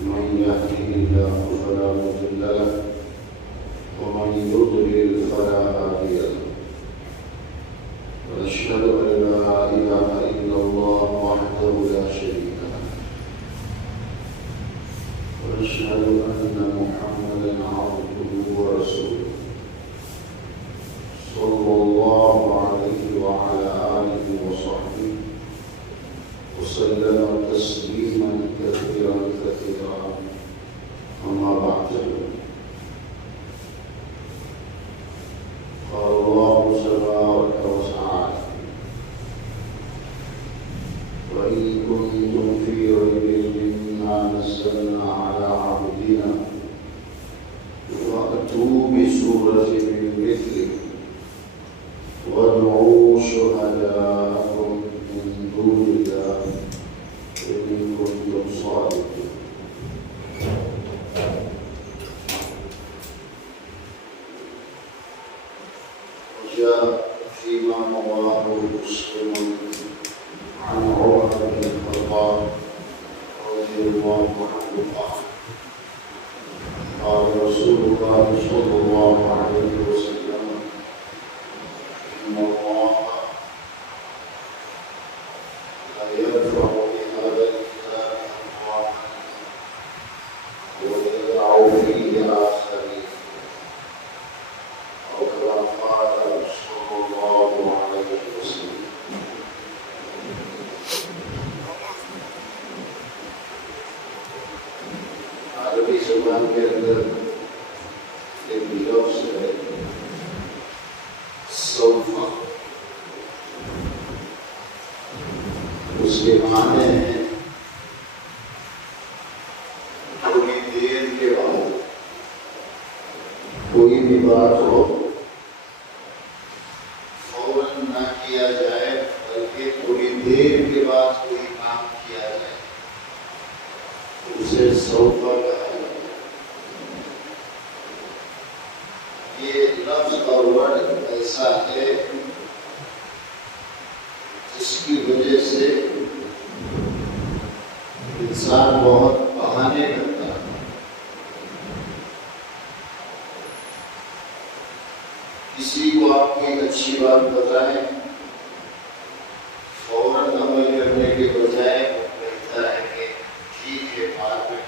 من يهده الله فلا مضل له ومن يضلل فلا هادي له ونشهد أن لا إله إلا الله وحده لا شريك له ونشهد أن محمدا عبده ورسوله صلى الله عليه وعلى آله وصحبه وسلم تسليما كثيرا كثيرا أما بعد قال الله تبارك وتعالى وإن كنتم في ريب مما نزلنا على عبدنا فأتوا بسورة من مثله وادعوا شهداءكم من دون الله إن كنتم صادقين. وجاء فيما رواه مسلم عن عمر بن الخطاب رضي الله عنه قال رسول الله صلى الله عليه وسلم إن الله لا يرفع بهذا الكتاب أقواما ويضع فيه آخرين أو كما قال صلى الله عليه وسلم. عربی زبان کے اندر ایک لفظ ہے سوفا، اس کے معنی ہے تھوڑی دیر کے بعد کوئی بھی بات ہو فوراً نہ کیا جائے بلکہ تھوڑی دیر کے بعد کوئی کام کیا جائے اسے سوفا کہا جاتا ہے. یہ لفظ اور ورڈ ایسا ہے جس کی وجہ سے انسان بہت بہانے کرتا ہے. کسی کو آپ کوئی اچھی بات بتائیں فوراً عمل کرنے کے بجائے کہتا ہے کہ ٹھیک ہے بعد میں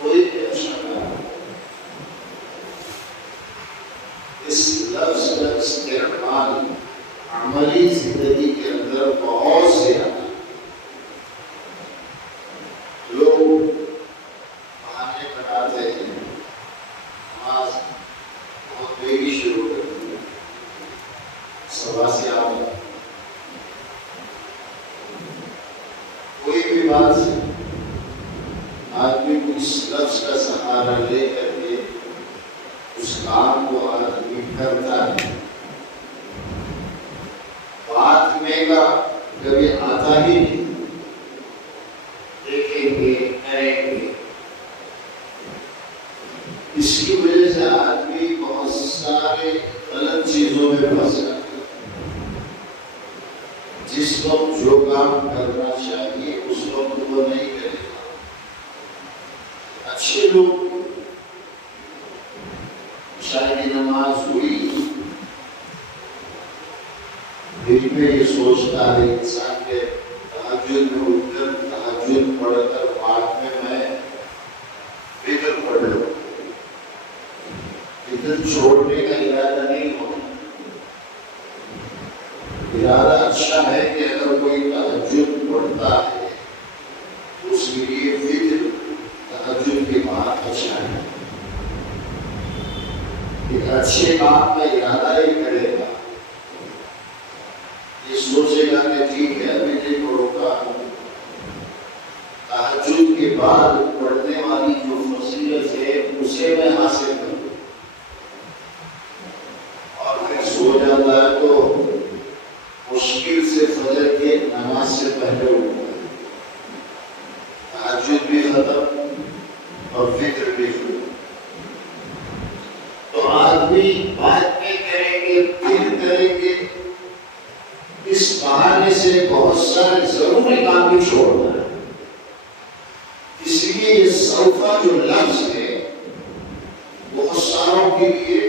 کوئی ٹینشن نہ. اس لفظ کا استعمال عملی زندگی کے اندر بہت زیادہ لوگ بہانے بناتے ہیں. نماز بہت دیری شروع کرتے ہیں صبح سے آگے کوئی بھی بات سے آدمی کو اس لفظ کا سہارا لے کر کے اس کام کو آدمی کرتا ہے. بات میں کا کبھی آتا ہی نہیں. دیکھیں گے کریں گے. اس کی وجہ سے آدمی بہت سارے غلط چیزوں میں پھنس جاتا ہے. جس وقت جو کام کرنا چاہیے اس وقت وہ نہیں کرے گا. اچھے لوگ عشاء کی نماز ہوئی دل میں یہ سوچتا ہے انسان کے تہجد میں اٹھ کر تہجد پڑھ کر بعد میں فکر پڑھ لوں. فکر چھوڑنے کا ارادہ نہیں ہوتا. ارادہ اچھا ہے کہ اگر کوئی تہجد پڑھتا ہے تو اس کے لیے فکر تہجد کے بعد اچھا ہے. ایک اچھے کام کا ارادہ ہی کرے گا. یہ سوچے گا کہ ٹھیک ہے ابھی نہیں پڑھوں گا تہجد کے بعد پڑھنے والی جو فضیلت ہے اسے میں حاصل کروں. اور پھر سو جاتا ہے تو مشکل سے فجر کے نماز سے پہلے اٹھتا ہے. تہجد بھی ختم اور فکر بھی ختم. تو آدمی بعد میں کریں گے پھر کریں گے اس بہانے سے بہت سارے ضروری کام بھی چھوڑنا ہے. اس لیے یہ سوفا جو لفظ ہے بہت ساروں کے لیے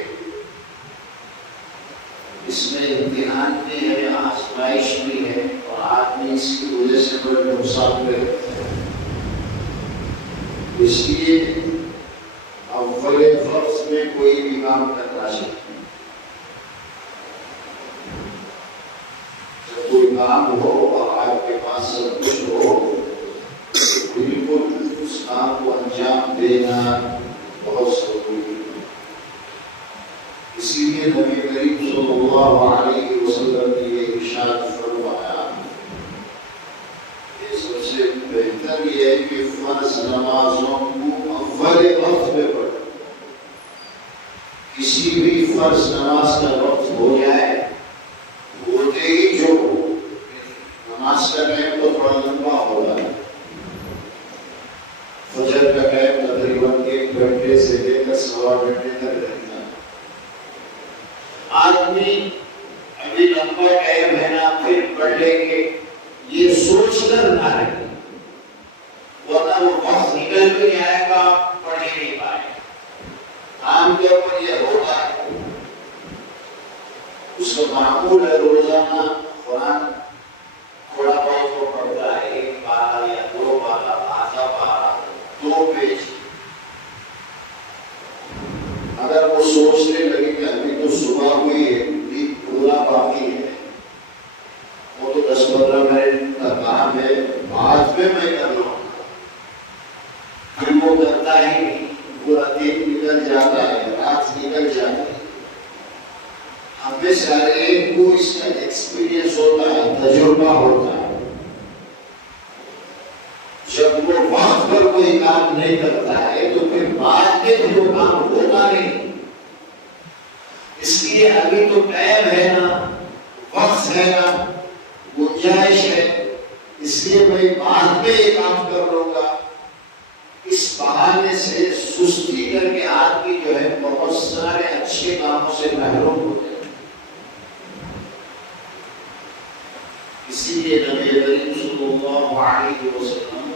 اس میں امتحان بھی ہے، آزمائش بھی ہے، اور آدمی اس کی وجہ سے بڑے نقصان میں رہتے ہیں. اس لیے اول فرض میں کوئی بھی کام کرنا چاہیے. جب کوئی کام ہو اور آپ کے پاس سب کچھ ہو، بالکل اس کام کو انجام دینا بہت ضروری ہے. اسی لیے نبی کریم صلی اللہ علیہ وسلم نے یہ ارشاد فرمایا کہ سب سے بہتر یہ ہے کہ فرض نمازوں کو اول وقت میں پڑھیں. کسی بھی فرض نماز کا وقت ہو جائے، ہوتے ہی جو نماز کا ٹائم تو تھوڑا لمبا ہوگا. فجر کا ٹائم تقریباً 1 گھنٹے سے لے کر 1.25 گھنٹے تک رہتا ہے. آدمی ابھی لمبا ٹائم ہے نا، پھر پڑھ لیں گے، یہ سوچ کر نہ رہے، ورنہ وہ وقت نکل بھی جائے گا، پڑھ ہی نہیں پائے. عام طور پر یہ ہوتا ہے، اس کا معمول ہے روزانہ قرآن تھوڑا بہت وہ پڑھتا ہے، 1 پارہ یا 2 پارہ، آدھا پارہ، 2 پیج. اگر وہ سوچنے لگے کہ ابھی تو صبح ہوئی ہے، دن پورا باقی ہے، وہ تو 10-15 منٹ کا کام ہے، بعد میں کر لوں گا، پھر وہ کرتا ہی نہیں. پورا دن نکل جاتا ہے، رات نکل جاتی ہے. ہمیں سارے کو اس کا ایکسپیرینس ہوتا ہے، تجربہ ہوتا ہے. جب وہ وقت پر کوئی کام نہیں کرتا ہے تو پھر بعد میں وہ کام ہوتا نہیں. اس لیے ابھی تو ٹائم ہے نا، وقت ہے نا، گنجائش ہے، اس لیے میں بعد میں یہ کام کر لوں گا. اس بہانے سے سستی کر کے آدمی جو ہے بہت سارے اچھے کاموں سے محروم ہوتے ہیں. اسی لیے نبی کریم صلی اللہ علیہ وسلم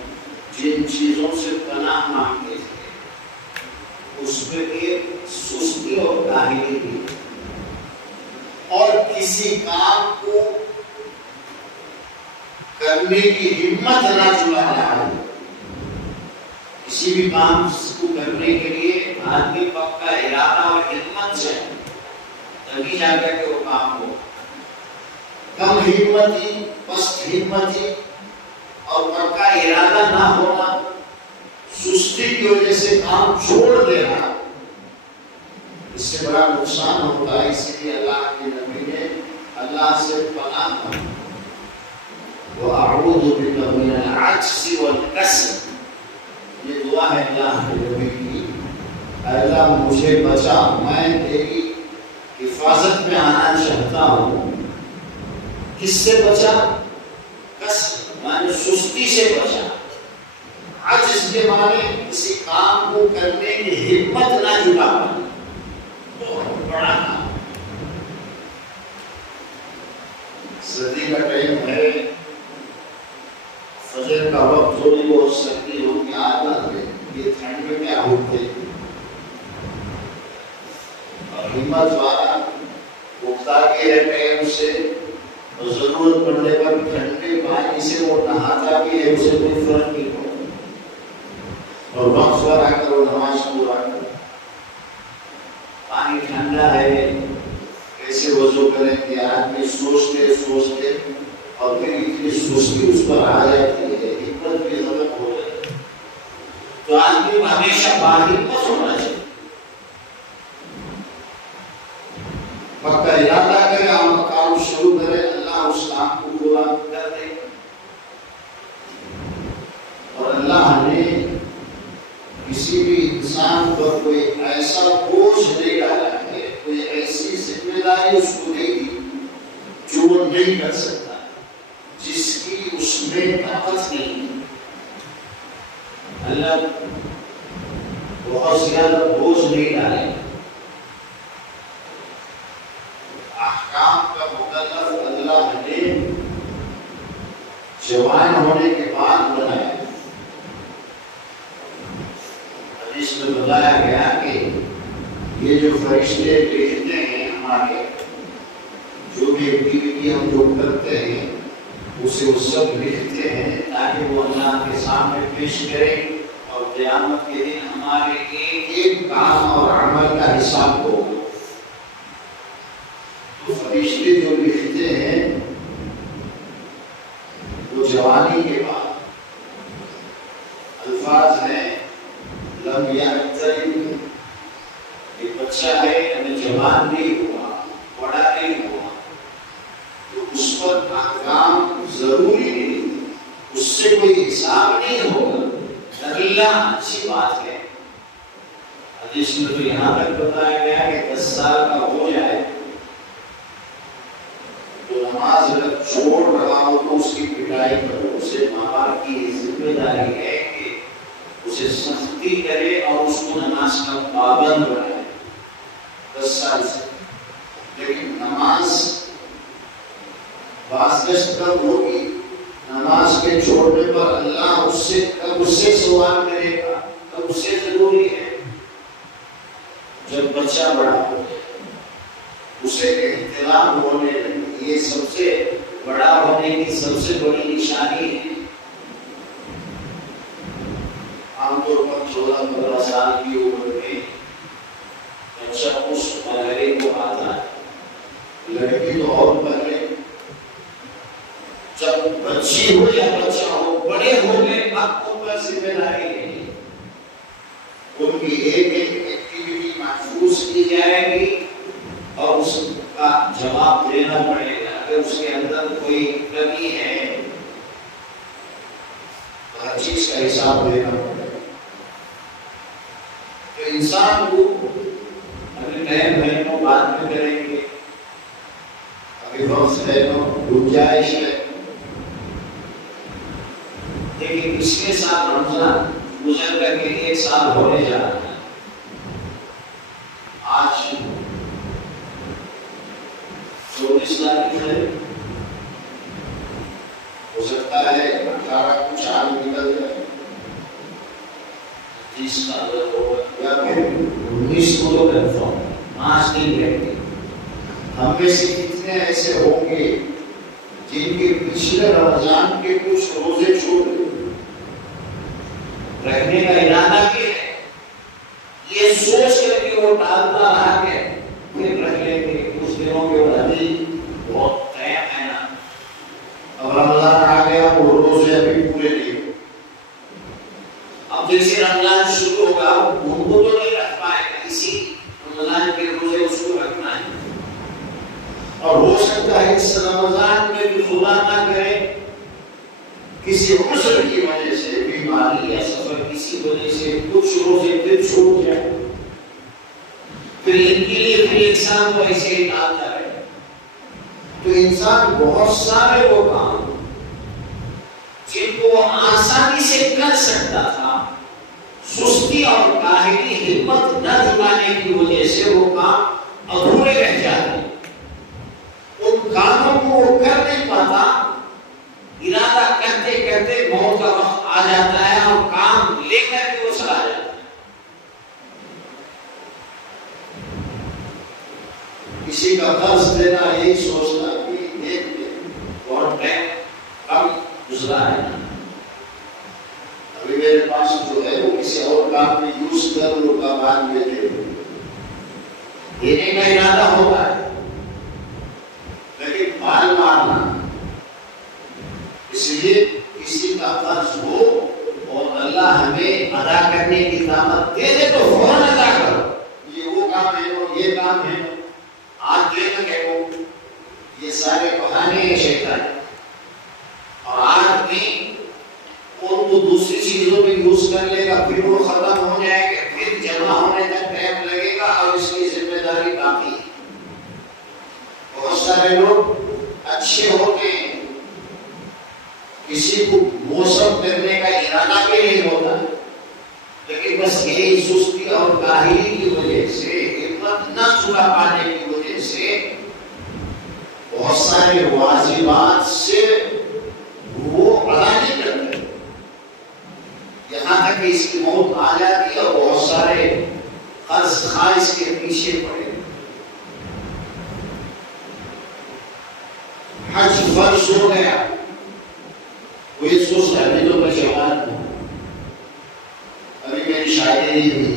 جن چیزوں سے پناہ مانگتے تھے اس میں ایک سستی اور کاہلی تھی، اور کسی کام کو کرنے کی ہمت نہ جلانا ہے. کسی بھی کام کو کرنے کے لیے آدمی پکا ارادہ اور ہمت سے تبھی جا کر کے وہ کام ہو. کم ہمتی، پست ہمتی اور پکا ارادہ نہ ہونا، سستی کی وجہ سے کام چھوڑ دینا، اس سے بڑا نقصان ہوتا ہے. اس لیے اللہ کے نبی نے اللہ سے پناہ مانگی، وَأَعُوذُ بِكَ مِنَ الْعَجْزِ وَالْكَسَلِ. یہ دعا ہے اللہ کے نبی کی، اللہ مجھے بچا، میں تیری حفاظت میں آنا چاہتا ہوں. کس سے بچا؟ کسل، معنی سستی سے بچا. عجز کے معنی کسی کام کو کرنے کی ہمت نہ جٹا پانا، بہت بڑا کام. سردی کا ٹائم ہے، فجر کا وقت تھوڑی بہت سردی ہو کی عادت ہے، یہ ٹھنڈ میں کیا ہوتے اور ہمت والا اٹھتا بھی ہے ٹائم سے، اور ضرورت پڑنے پر ٹھنڈے پانی سے وہ نہاتا بھی ہے، اسے کوئی فرق نہیں پڑتا، اور وقت پر آ کر وہ نماز پورا کرتا. پانی ٹھنڈا ہے، کیسے وضو کریں کہ آدمی سوچتے سوچتے اور پھر اتنی سستی اس پر آ جاتی ہے، ہمت بھی ختم ہو جاتی ہے. تو آدمی ہمیشہ باہمت ہونا چاہیے، پکا ارادہ کرے، کام شروع کرے، اللہ اس کام کو پورا کر دے. اور اللہ نے کسی بھی انسان پر کوئی ایسا بوجھ نہیں ڈالا ہے، کوئی ایسی ذمہ داری اس کو نہیں دی جو وہ نہیں کر سکتا، جس کی اس میں طاقت نہیں. اللہ بہت زیادہ بوجھ نہیں ڈالے. احکام کا مکلف اللہ نے جوان ہونے کے بعد بنایا۔ حدیث میں بتایا گیا کہ یہ جو فرشتے لکھتے ہیں ہمارے جو بھی ایکٹیویٹی ہم جو کرتے ہیں اسے وہ سب لکھتے ہیں تاکہ وہ اللہ کے سامنے پیش کریں اور قیامت کے دن ہمارے ایک ایک کام اور عمل کا حساب ہوگا۔ تو فرشتے جو لکھتے ہیں وہ جوانی کے بعد الفاظ ہیں لم یعترم، ایک بچہ ہے ابھی جوان نہیں ہوا، بڑا نہیں ہوا، تو اس پر احکام ضروری نہیں، اس سے کوئی حساب نہیں ہوگا، اللہ اچھی بات ہے۔ حدیث میں تو یہاں تک بتایا گیا کہ 10 سال کا ہو جائے تو نماز اگر چھوڑ رہا ہو تو اس کی پٹائی کرو، اسے ماں باپ کی ذمہ داری ہے کہ اسے سختی کرے اور اس کو نماز کا پابند بنائے 10 سال سے۔ لیکن نماز بازگشت کب ہوگی؟ نماز کے چھوڑنے پر اللہ اس سے سوال کرے گا، کب اس سے ضروری ہے جب بچہ بڑا ہو، اسے احترام ہونے لگے۔ یہ سب سے بڑا ہونے کی سب سے بڑی نشانی ہے۔ عام طور پر 14-15 سال کی عمر میں بچہ اس مرحلے کو آتا ہے، لڑکی تو اور پہلے، جب بچی ہو یا بچہ ہو، بڑے ہو گئے اب ان پر ذمہ داری ہے، ان کی ایک ایک ایکٹیویٹی محفوظ کی جائے گی اور اس کا جواب دینا پڑے گا۔ اگر اس کے اندر کوئی کمی ہے تو ہر چیز کا حساب دینا پڑے گا۔ تو انسان کو ابھی ٹائم بہنوں بعد میں کریں گے، ابھی وقت بہنوں گنجائش ہے۔ لیکن پچھلے سال رمضان گزر کر کے 1 سال ہونے جا رہا ہے، آج 24 تاریخ ہے، ہو سکتا ہے 18 کو چاند نکل جائے، 30 کا یا پھر 19 کو تو کنفرم، 5 دن رہیں گے۔ ہم میں سے کتنے ایسے ہوں گے جن کے پچھلے رمضان کے کچھ روزے چھوڑ گئے؟ رکھنے کا ارادہ بھی ہے، یہ سوچ کر کے وہ ٹالتا رہا کہ پھر رکھ لیں گے کچھ دنوں کے بعد، ابھی بہت ٹائم ہے نا، اب رمضان آ گیا، وہ روزے ابھی پورے نہیں ہوئے، اب جیسے رمضان شروع ہوگا ان کو تو نہیں رکھ پائے گا، اسی رمضان کے روزے اس کو رکھنا ہے۔ اور ہو سکتا ہے اس رمضان میں بھی خدا نہ کرے کسی عذر کی وجہ سے، بیماری یا سفر کسی وجہ سے کچھ روزے پھر چھوٹ جائے، پھر ان کے لیے پھر انسان کو ایسے ہی ڈالتا رہے۔ تو انسان بہت سارے وہ کام جن کو وہ آسانی سے کر سکتا تھا، سستی اور کاہلی ہمت نہ جٹانے کی وجہ سے وہ کام ادھورے رہ جاتے، ان کاموں کو وہ کر نہیں پاتا، ارادہ کرتے کرتے موت کا وقت آ جاتا ہے اور کام لے کر کے وہ چلا جاتا ہے۔ کسی کا قرض دینا یہی سوچنا کہ دیکھ لے بہت ٹائم کم گزرا ہے نا، ابھی میرے پاس جو ہے وہ کسی اور کام میں یوز کر لوں گا، بعد میں دے دوں گا، دینے کا ارادہ ہوتا ہے، لیکن مال مارنا، اس لیے کسی کا قرض ہو اور اللہ ہمیں ادا کرنے کی طاقت دے دے تو فوراً ادا کرو۔ یہ وہ کام ہے اور یہ کام ہے، آج دے نہ کہو، یہ سارے بہانے ہیں شیطان، اور آج بھی ان کو دوسری چیزوں میں یوز کر لے گا، پھر وہ ختم ہو جائے گا، پھر جمع ہونے تک ٹائم لگے گا اور اس کی ذمہ داری باقی ہے۔ بہت سارے لوگ اچھے ہوتے ہیں، کسی کو موسم کرنے کا ارادہ بھی نہیں ہوتا، لیکن بس یہی سستی اور کاہلی کی وجہ سے، ہمت نہ چھڑا پانے کی وجہ سے بہت سارے واجبات سے وہ کہ اس کی موت آ جاتی ہے اور بہت سارے قرض خواہش کے پیچھے پڑے. حج فرض ہو گیا. وہ یہ سوچ رہا ہے تو میں جوان ہوں, ابھی میری شادی نہیں ہوئی,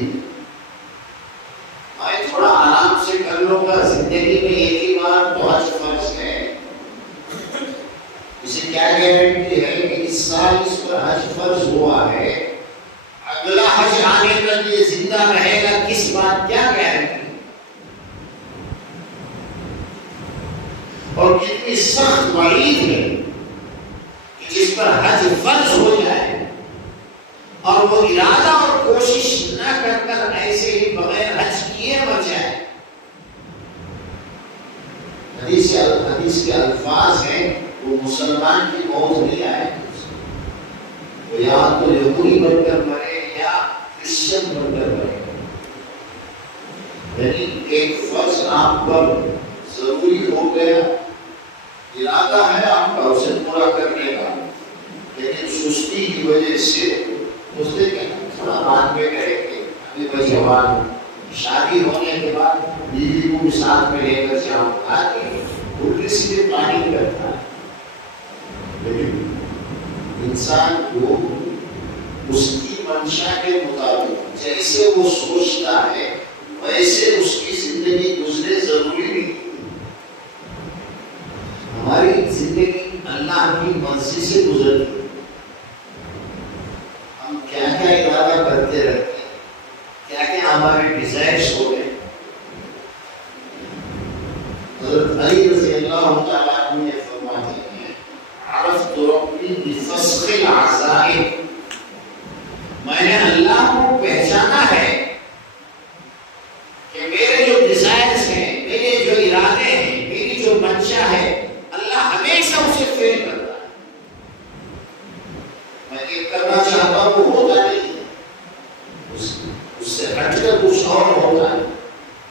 میں تھوڑا آرام سے کر لوں گا, زندگی میں ایک ہی بار تو حج فرض ہے. اسے کیا گارنٹی ہے کہ اس سال اس پر حج فرض ہوا ہے, اگلا حج آنے تک یہ زندہ رہے گا, کس بات کیا گارنٹی. اور کتنی سخت وعید ہے کہ جس پر حج فرض ہو جائے اور وہ ارادہ اور کوشش نہ کر کر ایسے ہی بغیر حج کیے مر جائے. حدیث کے الفاظ ہیں, وہ مسلمان کی موت نہیں آئے, وہ یا تو یہودی بن کر مرے یا کرسچن بن کر مرے. یعنی ایک فرض آپ پر ضروری ہو گیا, ارادہ ہے آپ کا اسے پورا کرنے کا, لیکن سستی کی وجہ سے سوچتے کہ تھوڑا بعد میں کریں گے, ابھی میں جوان ہوں, شادی ہونے کے بعد بیوی کو بھی ساتھ میں لے کر جاؤں, آدمی الٹی سیدھے پلاننگ کرتا ہے. لیکن انسان کو اس کی منشا کے مطابق جیسے وہ سوچتا ہے ویسے اس کی زندگی گزرے ضروری نہیں. ہماری زندگی اللہ کی مرضی سے گزرتی ہے. ہم کیا کیا ارادہ کرتے رہتے ہیں, کیا کیا ہمارے ڈیزائرز ہو گئے. حضرت علی رضی اللہ تعالیٰ عنہ یہ فرماتے ہیں, عرفت ربی بفسخ العزائم, میں نے اللہ کو پہچانا ہے کہ میرے جو ڈیزائرز ہیں, میرے جو ارادے ہیں, میری جو منشا ہے, اللہ ہمیشہ اسے فیل کرتا ہے. میں ایک کرنا چاہتا ہوں وہ ہوتا نہیں, اس سے ہٹ کر کچھ اور ہوتا ہے,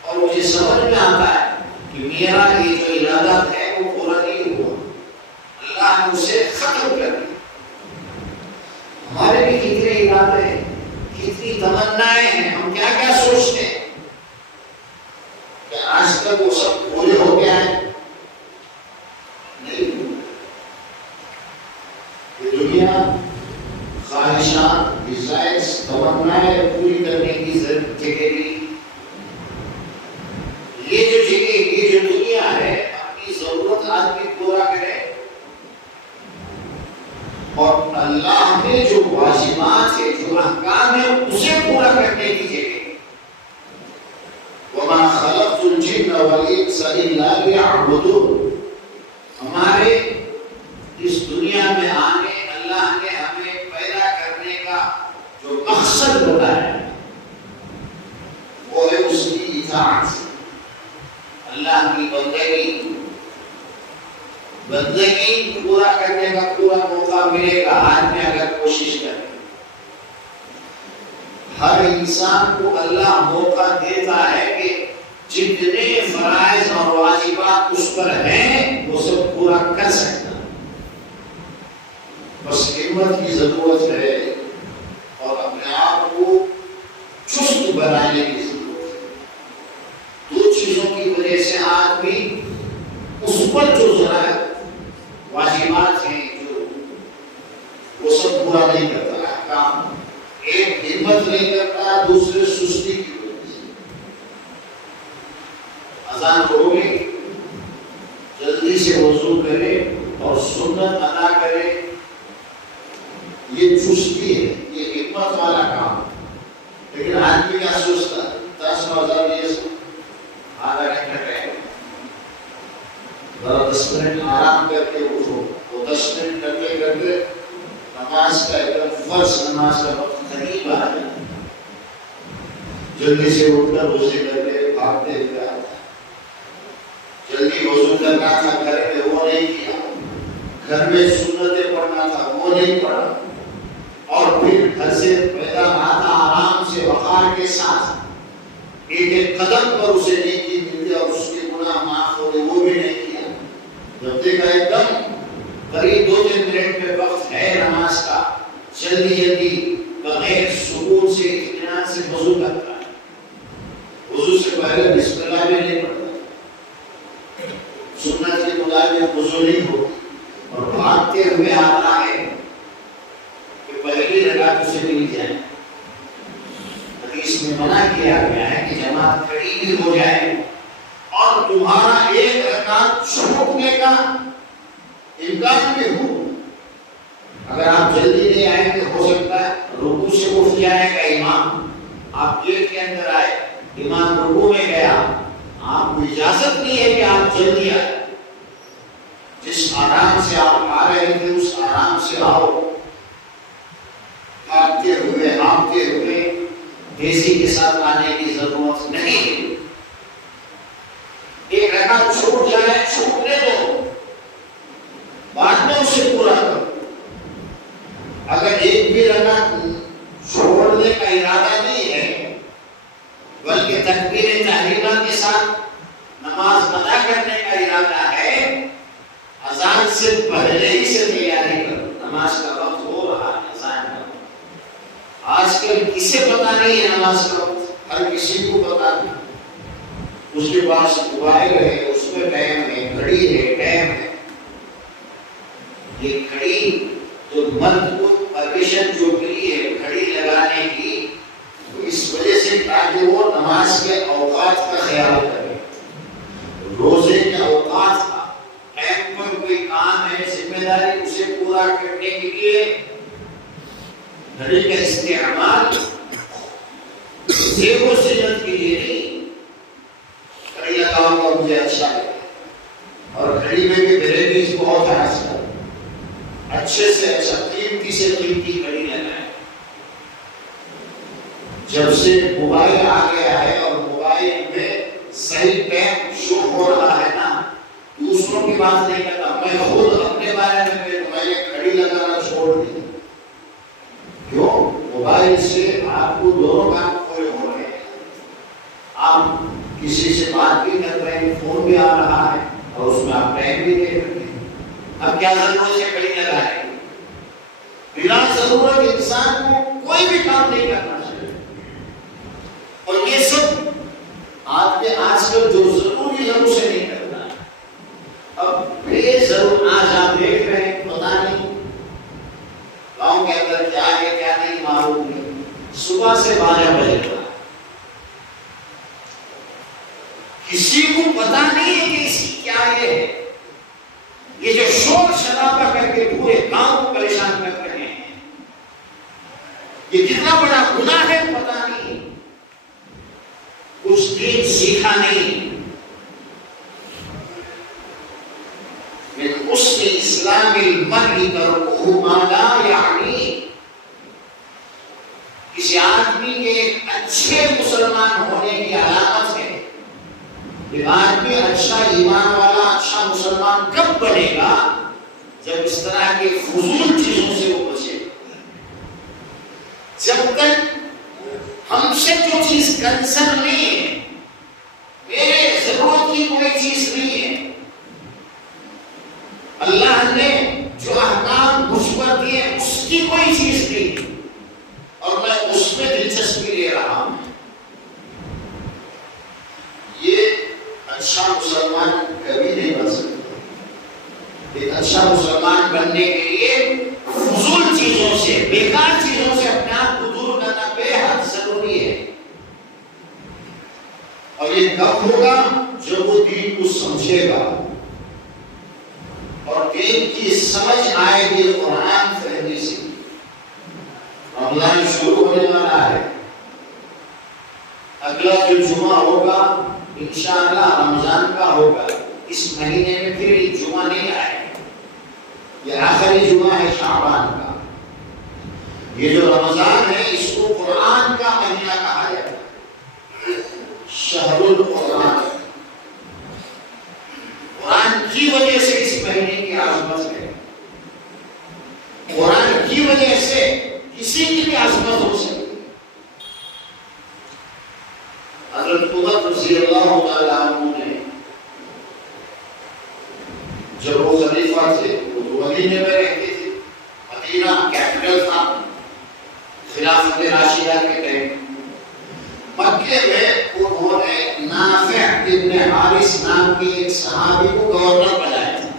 اور مجھے سمجھ میں آتا ہے کہ میرا یہ جو ارادہ ہے وہ پورا نہیں ہوا, اللہ نے اسے ختم کر دیا. ہمارے بھی کتنے ارادے ہیں, کتنی تمنائیں ہیں, ہم کیا کیا سوچتے ہیں. کیا آج تک وہ سب پورے ہو گیا ہے؟ نہیں. یہ دنیا خواہشات, ڈیزائرز, تمنائیں پوری کرنے کی جگہ دی. یہ جو جگہ, یہ جو دنیا ہے, اپنی ضرورت آدمی پورا کرے, اور اللہ نے جو واجبات ہے, جو احکام ہے, اسے پورا کرنے کی جگہ. وَمَا خَلَقْتُ الْجِنَّ وَالْإِنسَ إِلَّا لِيَعْبُدُونِ. ہمارے اس دنیا میں آنے اللہ نے ہمیں پیدا کرنے کا جو مقصد بتایا وہ ہے اس کی اطاعت. اللہ کی بندگی پورا کرنے کا پورا موقع ملے گا آدمی اگر کوشش کرے. ہر انسان کو اللہ موقع دیتا ہے کہ جتنے فرائض اور واجبات اس پر ہیں وہ سب پورا کر سکتا ہے. بس ہمت کی ضرورت ہے اور اپنے آپ کو چست بنانے کی ضرورت ہے. دو چیزوں کی وجہ سے آدمی اس پر جو ذرا واجبات ہیں جو وہ سب پورا نہیں کرتا ہے کام. ایک ہمت نہیں کرتا, دوسرے سستی کی وجہ سے. اذان ہو گئی, جلدی سے وضو کرے اور سنت ادا کرے, یہ چستی ہے, یہ ہمت والا کام. لیکن آدمی کیا سوچتا ہے, 10,000 یہ آدھا گھنٹہ رہے, 10 منٹ آرام کر کے اٹھو, تو 10 منٹ کرتے کرتے نماز کا ایک فرض نماز کا وقت قریب آ جائے. جلدی سے اٹھ کر وضو کر کے بھاگتے ہوئے آتا ہے. جلدی وضو کرنا تھا گھر میں, وہ نہیں کیا. گھر میں سنتیں پڑھنا تھا, وہ نہیں پڑھا. اور پھر گھر سے پیدا آتا آرام سے وقار کے ساتھ ایک ایک قدم پر اسے نیکی ملتی اور اس کے گناہ معاف ہو گئے, وہ بھی نہیں کیا. جب دیکھا ایک دم قریب 2-3 منٹ میں وقت ہے نماز کا, جلدی جلدی بغیر سکون سے اطمینان سے وضو کرتا ہے، وضو سے پہلے بسم اللہ بھی نہیں پڑھتا، سنت کے مطابق وضو نہیں ہوتی اور بھاگتے ہوئے آتا ہے کہ پہلی رکعت اسے مل جائے۔ حدیث میں منع کیا گیا ہے کہ جماعت کھڑی بھی ہو جائے اور تمہارا ایک رکعت چھوٹنے کا امکان بھی ہو، اگر آپ جلدی نہیں آئیں گے ہو سکتا ہے رکوع سے اٹھ جائے گا امام، آپ گیٹ کے اندر آئے، امام رکوع میں گیا، آپ کو اجازت نہیں ہے کہ آپ جلدی آئے، جس آرام سے آپ آ رہے تھے اس آرام سے آؤ، آتے ہوئے آتے ہوئے تیزی کے ساتھ آنے کی ضرورت نہیں ہے۔ ایک رکعت چھوٹ جائے چھوٹنے دو، بعد میں اسے پورا کرو۔ اگر ایک بھی رکعت چھوڑنے کا ارادہ نہیں ہے بلکہ تکبیر تحریمہ کے ساتھ نماز ادا کرنے کا ارادہ ہے، اذان سے پہلے ہی سے تیاری کرو، نماز کا وقت ہو رہا ہے، اذان کا وقت۔ آج کل کسے پتا نہیں ہے نماز کا وقت؟ ہر کسی کو پتا نہیں، اس کے پاس موبائل ہے، اس میں ٹائم ہے، گھڑی ہے، ٹائم ہے۔ یہ گھڑی جو مرد کو پرمیشن جو ملی ہے گھڑی لگانے کی، اس وجہ سے تاکہ وہ نماز کے اوقات کا خیال کرے، روزے کے اوقات کا، ٹائم پر کوئی کام ہے ذمہ داری اسے پورا کرنے کے لیے گھڑی کا استعمال زیب و زینت کے لیے نہیں۔ گھڑی لگاؤں گا مجھے اچھا لگے، اور گھڑی میں بھی ویرائٹیز بہت ہے، اچھے سے اچھا قیمتی سے قیمتی گھڑی لگائیں۔ جب سے موبائل آ گیا ہے اور موبائل میں صحیح ٹائم شو ہو رہا ہے نا، دوسروں کی بات نہیں کرتا، میں خود اپنے بارے میں نے گھڑی لگانا چھوڑ دی۔ کیوں؟ موبائل سے آپ کو دونوں کام پورے ہو رہے ہیں، آپ کسی سے بات بھی کر رہے ہیں، فون بھی آ رہا ہے اور اس میں آپ ٹائم بھی دے رہے ہیں۔ اب کیا ضرورت ہے گھڑی لگانے کی؟ بلا ضرورت انسان کو کوئی بھی کام نہیں کرنا چاہیے، اور یہ سب آج کل جو ضروری ہے اسے نہیں کرنا ہے۔ اب بے ضرور آج آپ دیکھ رہے ہیں، پتا نہیں گاؤں کے اندر کیا ہے کیا نہیں معلوم نہیں، صبح سے 12 بجے تک کسی کو پتا نہیں ہے کہ اس کی کیا ہے۔ یہ جو شور شرابہ کر کے پورے گاؤں کو پریشان کر رہے ہیں، یہ کتنا بڑا گناہ ہے پتا نہیں، کچھ دین سیکھا نہیں۔ من حسن اسلام المرء ترکہ ما لا یعنی، کسی آدمی کے ایک اچھے مسلمان ہونے کی علامت ہے، یہ آدمی اچھا ایمان والا اچھا مسلمان کب بنے گا؟ جب اس طرح کے فضول چیزوں سے وہ بچے۔ جب تک ہم سے جو چیز کنسرن نہیں ہے، میرے ضرورت کی کوئی چیز نہیں ہے، اللہ نے جو احکام مجھ پر دیے اس کی کوئی چیز نہیں، اور میں اس میں دلچسپی لے رہا ہوں، یہ اچھا مسلمان کبھی نہیں بن سکتا۔ ایک اچھا مسلمان بننے کے لیے فضول چیزوں سے، بیکار چیزوں سے اپنے آپ کو دور کرنا بے حد ضروری ہے، اور یہ کب ہوگا؟ جب وہ دین کو سمجھے گا اور دین کی سمجھ آئے گی قرآن فہمی سے۔ رمضان شروع ہونے والا ہے، اگلا جو جمعہ ہوگا انشاءاللہ رمضان کا ہوگا، اس مہینے میں پھر ایک جمعہ نہیں آئے، یہ آخری جمعہ ہے شعبان کا۔ یہ جو رمضان ہے اس کو قرآن کا مہینہ کہا جاتا ہے، شہر القرآن۔ قرآن کی وجہ سے اس مہینے کی عظمت ہے، قرآن کی وجہ سے کسی کی بھی عظمت ہو سکتی۔ حضرت عمر رضی اللہ تعالیٰ عنہ نے جب وہ خلیفہ تھے، وہ مدینے میں رہتے تھے، مدینہ کیپٹل تھا، خلافت راشدہ کے تحت مکے میں انہوں نے نافع ابن حارث نام کی ایک صحابی کو گورنر بنایا تھا.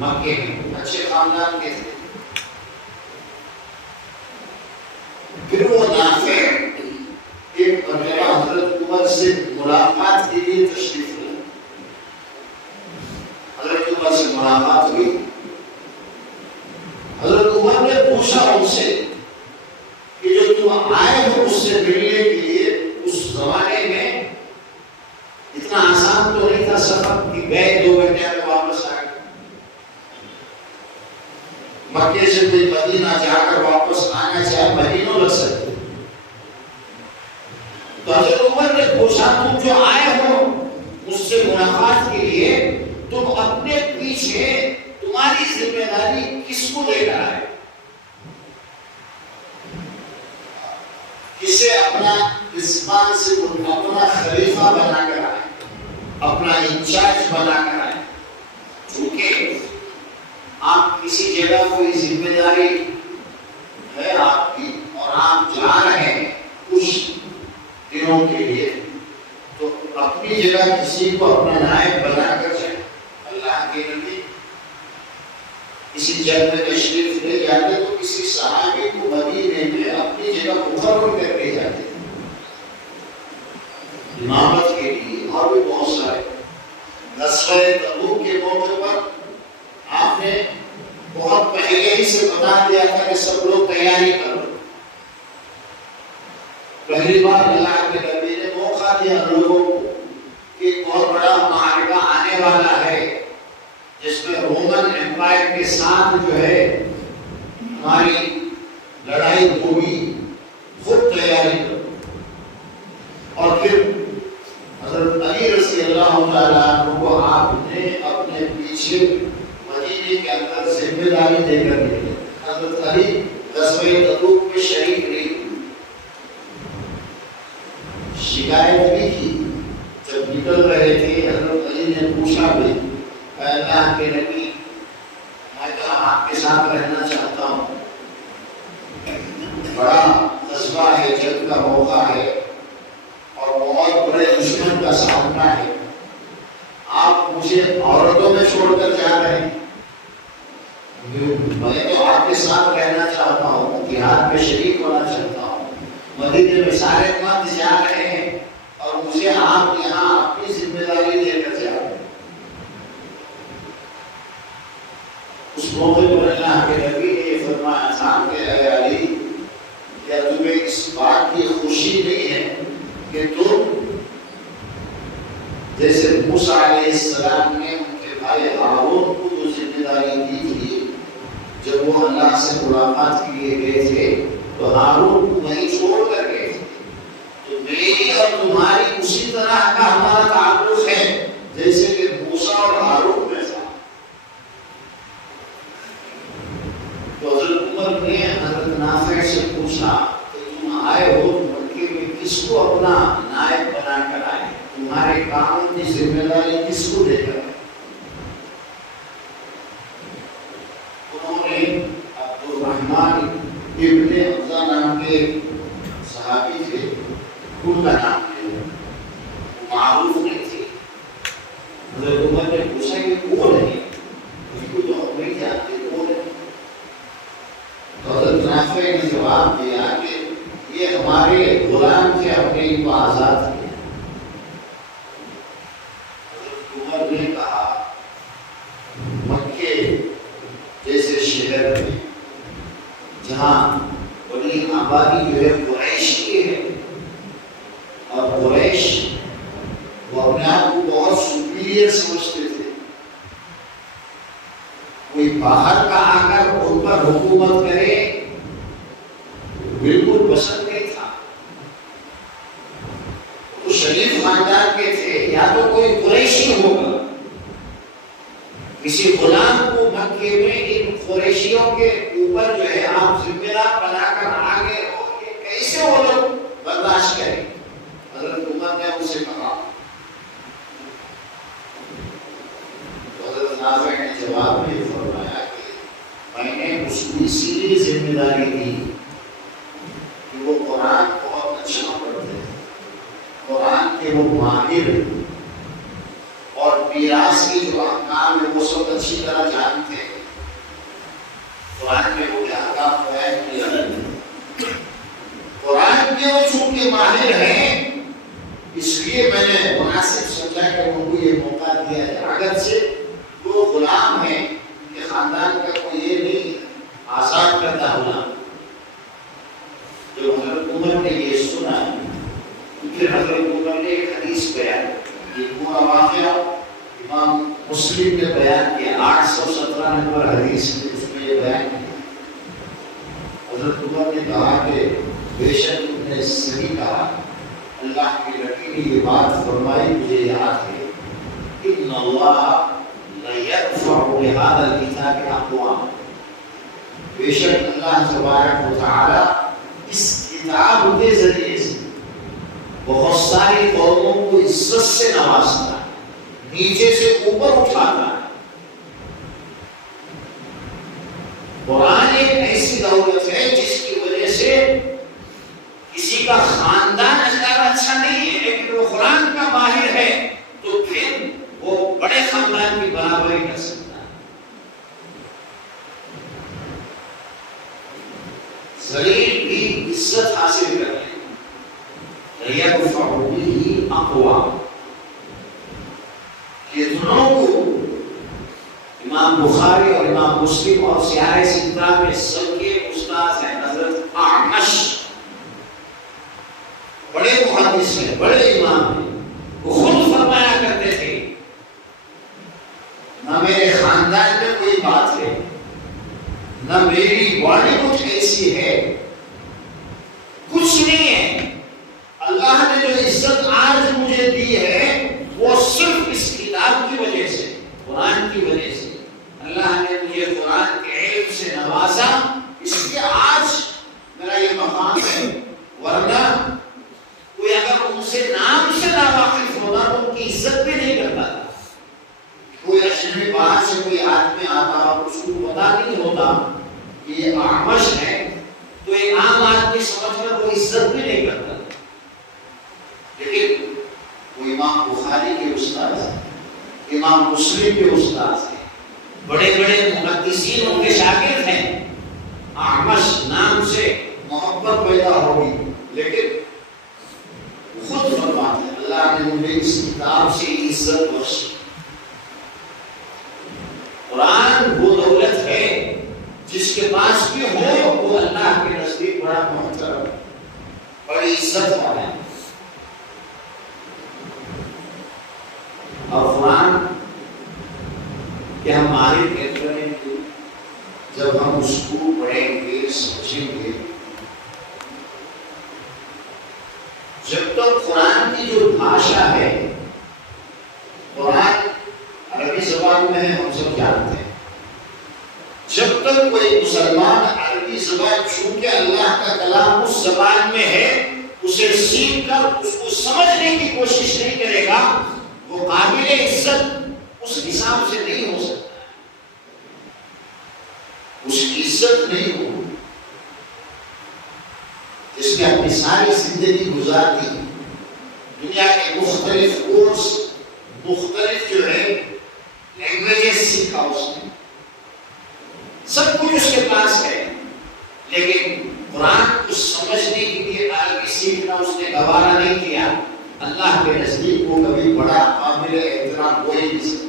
مکے میں اچھے خاندان کے تھے. پھر وہ نافع ایک مرتبہ حضرت عمر سے ملاقات کے لیے تشریف لائے. حضرت عمر سے ملاقات ہوئی. حضرت عمر نے پوچھا ان سے کہ جو تم آئے ہو اس سے ملنے کے لیے، اس زمانے میں اتنا آسان تو نہیں تھا سفر کہ گئے 2 گھنٹے میں واپس آ گئے. مکے سے کوئی مدینہ جا کر واپس آنا چاہے مہینوں لگ سکتے. تو حضرت عمر نے پوچھا تم جو آئے ہو مجھ سے ملاقات کے لیے، تم اپنے پیچھے تمہاری ذمہ داری کس کو لے کر آئے؟ کسے اپنا اسمان سے اپنا خلیفہ بنا کر آئے، اپنا انچارج بنا کر آئے؟ چونکہ آپ کسی جگہ کوئی ذمہ داری ہے آپ کی اور آپ جا رہے ہیں کچھ دنوں کے لیے، تو اپنی جگہ کسی کو اپنا نائب بنا کر جائے. اللہ کے نبی کسی جنگ میں تشریف لے جاتے تو کسی صحابی کو مدینے میں اپنی جگہ مقرر کر کے جاتے تھے امامت کے لیے. اور بھی بہت سارے غزوہ تبوک کے موقع پر آپ نے بہت پہلے ہی سے بتا دیا تھا کہ سب لوگ تیاری کرو. پہلی بار اللہ کے نبی نے موقع دیا لوگوں کو کہ ایک بہت بڑا معرکہ آنے والا ہے جس میں رومن امپائر کے ساتھ جو ہے ہماری لڑائی ہوگی، خود تیاری کرو. اور پھر حضرت علی رضی اللہ تعالیٰ عنہ کو آپ نے اپنے پیچھے مدینے کے اندر ذمہ داری دے کر دی. حضرت علی غزوہ تبوک میں شریک نہیں. شکایت بھی کی جب نکل رہے تھے. حضرت علی نے پوچھا بھی اللہ کے نبی میں تو آپ کے ساتھ رہنا چاہتا ہوں، بڑا غزوہ ہے، جنگ کا موقع ہے اور بہت بڑے دشمن کا سامنا ہے، آپ مجھے عورتوں میں چھوڑ کر جا رہے ہیں؟ میں تو آپ کے ساتھ رہنا چاہتا ہوں، جہاد میں شریک ہونا چاہتا ہوں. مدینے میں سارے مرد جا رہے ہیں اور مجھے آپ یہاں اپنی ذمہ داری دے کر جا رہے ہیں. اس موقع پر اللہ کے نبی نے یہ فرمایا تھا کہ اے علی، کیا تمہیں اس بات کی خوشی نہیں ہے کہ تم جیسے موسیٰ علیہ السلام نے ان کے بھائی ہارون کو جو ذمہ داری دی تھی، جب وہ اللہ سے ملاقات کے لیے گئے تھے تو ہارون کو وہیں چھوڑ کر گئے تھے. تو میری اور تمہاری اسی طرح کا ہمارا تعلق ہے جیسے کہ موسیٰ اور ہارون میں تھا. تو حضرت عمر نے حضرت نافع سے پوچھا کہ تم آئے ہو مکے میں کس کو اپنا نائب بنا کر آئے، تمہارے کام کی ذمہ داری کس کو دے کر آئے؟ انہوں نے عبد الرحمن ابن حمزہ نام کے صحابی تھے، ان کا نام لیا، معروف نہیں تھے. حضرت عمر نے پوچھا کہ کون ہے، ان کو تو ہم نہیں جانتے کون ہے. تو حضرت نافع نے جواب دیا کہ یہ ہمارے غلام تھے، اپنے ان کو آزاد کیا. حضرت عمر نے کہا مکے جیسے شہر میں جہاں بڑی آبادی جو ہے قریش کی ہے، اور قریش وہ اپنے آپ کو بہت سپیریئر سمجھتے تھے، کوئی باہر کا آ کر ان پر حکومت کرے بالکل پسند نہیں تھا. تو شریف خاندان کے تھے، یا تو کوئی قریشی ہوگا، کسی غلام کو مکے میں ان قریشیوں کے اوپر جو ہے آپ ذمہ دار بنا کر آگے ہو، یہ کیسے وہ لوگ برداشت کریں؟ حضرت عمر نے ان سے کہا. تو حضرت نافع نے جواب میں فرمایا کہ میں نے اس کو اسی لیے ذمہ داری دی کہ وہ ماہر اور میراث کی جو احکام ہے وہ سب اچھی طرح جانتے ہیں۔ قرآن میں وہ احکام بیان کیا ہے، قرآن کے وہ چونکہ ماہر ہیں اس لیے میں نے مناسب سمجھا کہ ان کو یہ موقع دیا ہے، اگرچہ وہ غلام ہیں کہ خاندان کا کوئی یہ نہیں آزاد کرتا غلام۔ جو حضرت عمر نے یہ سنا پھر حضرت عمر نے ایک حدیث بیان، یہ پورا واقعہ امام مسلم نے بیان کیا، 817 نمبر حدیث میں اس میں یہ بیان کیا۔ حضرت عمر نے کہا کہ بے شک تم نے صحیح کہا، اللہ کے نبی نے یہ بات فرمائی مجھے یاد ہے، ان اللہ لیرفع بہذا الکتاب اقوام، بے شک اللہ تبارک و تعالی اس کتاب کے ذریعے سے بہت ساری قوموں کو عزت سے نوازتا ہے، نیچے سے اوپر اٹھاتا ہے۔ قرآن ایک ایسی دولت ہے جس کی وجہ سے کسی کا خاندان اچھا نہیں ہے، لیکن وہ قرآن کا ماہر ہے تو پھر وہ بڑے خاندان کی برابری کر سکتا ہے۔ ذلیل بھی عزت حاصل کر لیں، لیرفع بہ اقوام، یہ دونوں کو امام بخاری اور امام مسلم اور سیاہ سترہ میں سب کے استاد ہیں حضرت اعمش، بڑے محدث ہیں، بڑے امام ہیں، وہ خود فرمایا کرتے تھے نہ میرے خاندان میں کوئی بات ہے، نہ میری باڈی کچھ ایسی ہے، کچھ نہیں ہے، اللہ نے جو عزت آج مجھے دی ہے وہ صرف اس کتاب کی وجہ سے، قرآن کی وجہ سے، اللہ نے مجھے قرآن کے علم سے نوازا، اس لیے آج میرا یہ مقام ہے، ورنہ کوئی اگر ان سے نام سے ناواقف ہوتا تو ان کی عزت بھی نہیں کرتا تھا۔ کوئی اجنبی باہر سے کوئی آدمی آتا اور اس کو پتا نہیں ہوتا کہ یہ اعمش ہے تو ایک عام آدمی سمجھ کر وہ عزت بھی نہیں کرتا تھا، لیکن وہ امام بخاری کے استاد ہیں، امام مسلم کے استاد ہیں، بڑے بڑے محدثین ان کے شاگرد ہیں، اعمش نام سے محبت پیدا ہوگی، لیکن خود فرماتے ہیں اللہ نے مجھے اس کتاب سے عزت بخشی۔ قرآن وہ دولت ہے جس کے پاس بھی ہو وہ اللہ کے نزدیک بڑا محترم، بڑی عزت والا ہے۔ اور قرآن کہ ہم ماہر کہتے ہیں کہ جب ہم اس کو پڑھیں گے سمجھیں گے، جب تک قرآن کی جو بھاشا ہے، قرآن عربی زبان میں ہے ہم سب جانتے ہیں، جب تک کوئی مسلمان عربی زبان چونکہ اللہ کا کلام اس زبان میں ہے اسے سیکھ کر اس کو سمجھنے کی کوشش نہیں کرے گا، وہ قابل عزت اس حساب سے نہیں ہو سکتا، اس کی عزت نہیں ہو جس نے اپنی ساری زندگی گزار دی، دنیا کے مختلف کورس، مختلف جو ہے لینگویجز سیکھا، اس نے سب کچھ اس کے پاس ہے، لیکن قرآن کو سمجھنے کے لیے عربی سیکھنا اس نے گوارا نہیں کیا۔ اللہ کے نزدیک وہ کبھی بڑا قابل احترام ہو ہی نہیں سکتا،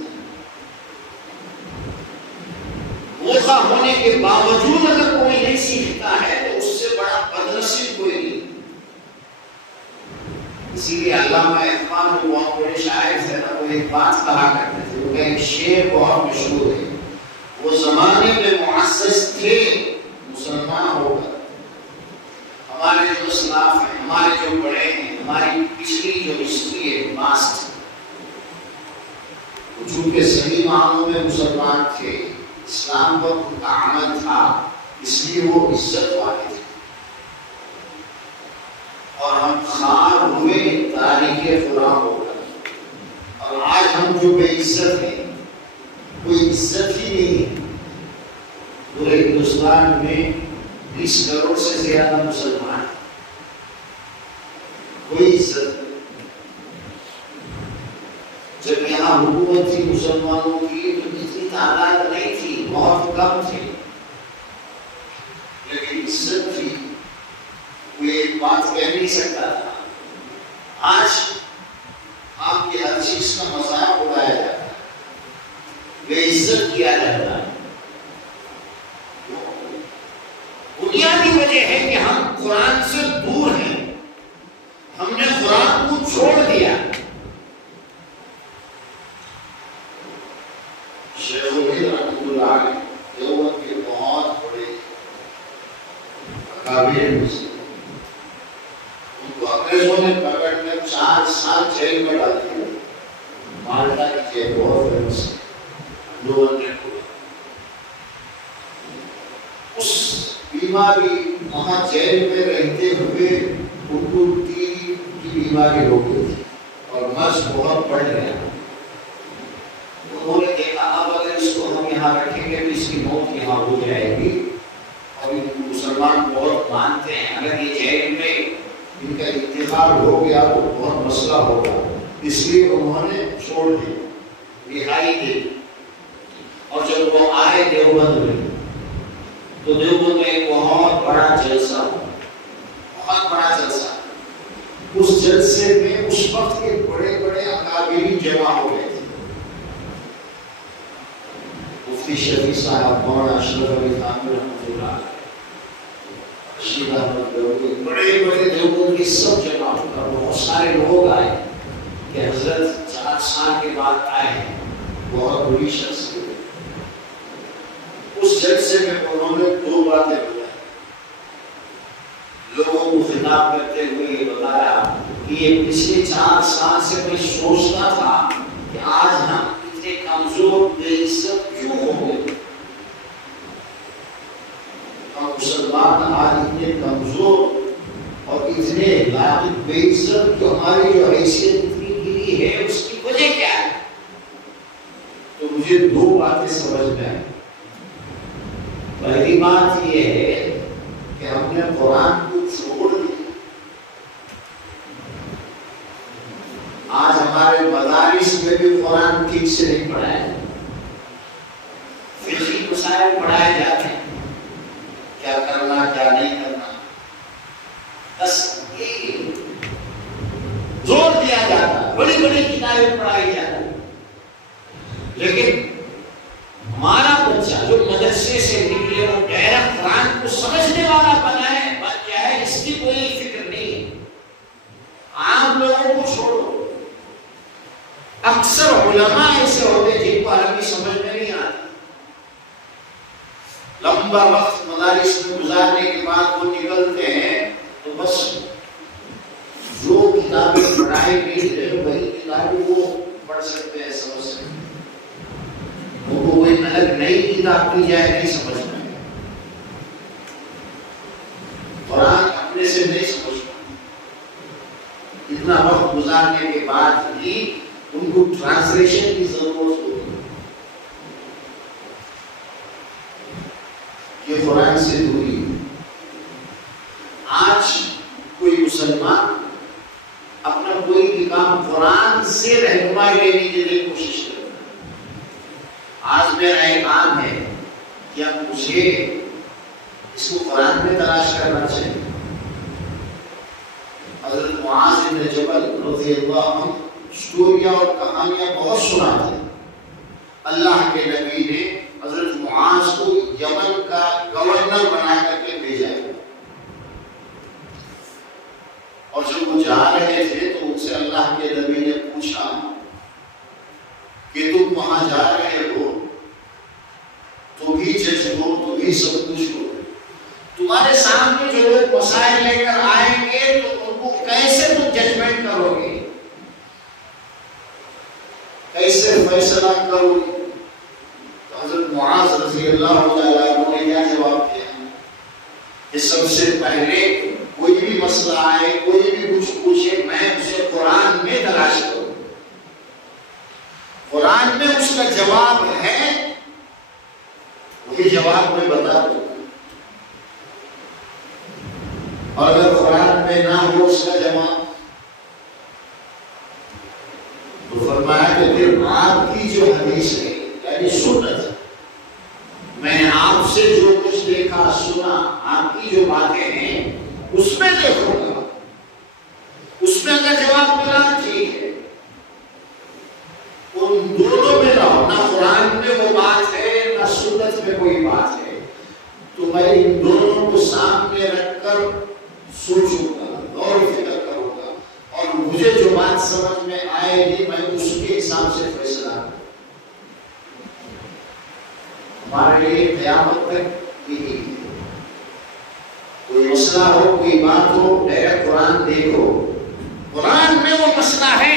موقع ہونے کے باوجود اگر کوئی نہیں سیکھتا ہے تو اس سے بڑا بدنصیب کوئی نہیں۔ اسی لیے علامہ اقبال جو بہت بڑے شاعر تھے نا، وہ ایک بات کہا کرتے تھے، وہ کہ ایک شعر بہت مشہور ہے، وہ زمانے میں معزز تھے مسلمان ہو کر، ہمارے جو اسلاف ہیں، ہمارے جو بڑے ہیں، ہماری پچھلی جو ہسٹری ہے پاسٹ، وہ چونکہ صحیح معنوں میں مسلمان تھے، اسلام پر ان کا عمل تھا، اس لیے وہ عزت والے تھے، اور ہم خار ہوئے تاریخ قرآن ہو کر، اور آج ہم جو بے عزت ہیں، کوئی عزت ہی نہیں ہے۔ پورے ہندوستان میں 20 کروڑ سے زیادہ مسلمان، کوئی عزت نہیں، یہاں حکومت تھی مسلمانوں کی تو اتنی تعداد نہیں تھی، بہت کم تھے، لیکن عزت تھی، کوئی ایک بات کہہ نہیں سکتا تھا۔ آج آپ کی ہر چیز کا مذاق اڑایا جاتا ہے، بے عزت کیا جاتا ہے۔ بنیادی وجہ ہے کہ ہم قرآن سے دور ہیں، ہم نے قرآن کو چھوڑ دیا۔ شیخ الہند رحمۃ اللہ علیہ دیوبند کے بہت بڑے اکابر مسلم، ان کو انگریزوں نے پکڑ کر 4 سال جیل میں ڈال دیا۔ مالٹا کی جیل بہت فیمس ہے، دیوبند نے اس بیماری وہاں جیل میں رہتے ہوئے ان کو ٹی کی بیماری ہو گئی تھی اور مرض بہت بڑھ گیا۔ انہوں نے دیکھا اب اگر اس کو ہم یہاں رکھیں گے تو اس کی موت یہاں ہو جائے گی، اور مسلمان بہت مانتے ہیں اگر یہ جیل میں ان کا انتقال ہو گیا تو بہت مسئلہ ہوگا، اس لیے انہوں نے چھوڑ دی، رہائی دی۔ اور جب وہ آئے دیوبند میں تو دیوبند میں ایک بہت بڑا جلسہ ہوا، بہت بڑا جلسہ۔ اس جلسے میں اس وقت کے بڑے بڑے اکابرین جمع ہو گئے تھے، مفتی شفیع صاحب، مولانا اشرف علی تھانوی رحمۃ اللہ علیہ، رشید احمد گنگوہی، بڑے بڑے دیوبند کے سب جمع ہو کر بہت سارے لوگ آئے کہ حضرت 4 سال کے بعد آئے ہیں، بہت بڑی شخصیت۔ اس جلسے میں انہوں نے 2 باتیں بتائی، لوگوں کو خطاب کرتے ہوئے یہ بتایا کہ یہ پچھلے 4 سال سے میں سوچتا تھا کہ آج ہم اتنے کمزور بے عزت کیوں ہو گئے، ہم مسلمان آج اتنے کمزور اور اتنے لاحق بے عزت، جو ہماری جو حیثیت اتنی گری ہے اس کی وجہ کیا ہے؟ تو مجھے 2 باتیں سمجھ میں آئی۔ پہلی بات یہ ہے کہ ہم نے قرآن کو چھوڑ دیا۔ آج ہمارے مدارس میں بھی قرآن ٹھیک سے نہیں پڑھایا، فقہی مسائل پڑھائے جاتے ہیں، کیا کرنا کیا نہیں کرنا، بس یہ زور دیا جاتا، بڑی بڑی کتابیں پڑھائی جاتی، لیکن ہمارا بچہ جو مدرسے سے نکلے وہ ڈائریکٹ قرآن کو سمجھنے والا بن جائے، اس کی کوئی فکر نہیں ہے۔ عام لوگوں کو چھوڑو، اکثر علماء ایسے ہوتے جن کو عربی سمجھ میں نہیں آتی، لمبا وقت مدارس میں گزارنے کے بعد وہ نکلتے ہیں تو بس جو کتابیں پڑھائی گئی ہے وہی کتابیں وہ پڑھ سکتے ہیں، سمجھ سکتے ہیں، وہ کوئی الگ نئی کتاب کی جائے نہیں سمجھ میں، قرآن اپنے سے نہیں سمجھ پاتے۔ اتنا وقت گزارنے کے بعد بھی ان کو ٹرانسلیشن کی ضرورت ہوتی ہے۔ یہ قرآن سے دوری ہے۔ آج کوئی مسلمان اپنا کوئی بھی کام قرآن سے رہنمائی لینے کے لیے کوشش کرتا ہے۔ آج میرا ایک کام ہے کہ اب مجھے اس کو قرآن میں تلاش کرنا چاہیے۔ حضرت معاذ بن جبل رضی اللہ عنہ اسٹوریاں اور کہانیاں بہت سناتے ہیں۔ اللہ کے نبی نے حضرت معاذ کو یمن کا گورنر بنا کر کے بھیجا ہے، اور جب وہ جا رہے تھے تو ان سے اللہ کے نبی نے پوچھا کہ تم وہاں جا رہے ہو تو بھی جج ہو، تو بھی سب کچھ ہو، تمہارے سامنے جو لوگ مسائل لے کر آئیں گے تو ان کو کیسے تم ججمنٹ کرو گے، کیسے فیصلہ کرو گے؟ تو حضرت معاذ رضی اللہ تعالیٰ عنہ نے کیا جواب دیا کہ سب سے پہلے کوئی بھی مسئلہ آئے، کوئی بھی کچھ پوچھے، میں اسے قرآن میں تلاش کروں، قرآن میں اس کا جواب ہے، وہی جواب میں بتا دوں، اور اگر قرآن میں نہ ہو اس کا جواب تو فرمایا کہ پھر سنا، آپ کی جو باتیں ہیں اس میں دیکھو گا، اس میں اگر جواب ملا ٹھیک ہے، ان دونوں میں رہو، نہ قرآن میں وہ بات ہے نہ سنت میں کوئی بات ہے، تو میں ان دونوں کو سامنے رکھ کر سوچوں گا، غور و فکر کروں گا، اور مجھے جو بات سمجھ میں آئے گی میں اس کے حساب سے فیصلہ کروں۔ ہمارے لیے قیامت تک یہی ہے، کوئی مسئلہ ہو، کوئی بات ہو، ڈائریکٹ قرآن دیکھو، قرآن میں وہ مسئلہ ہے،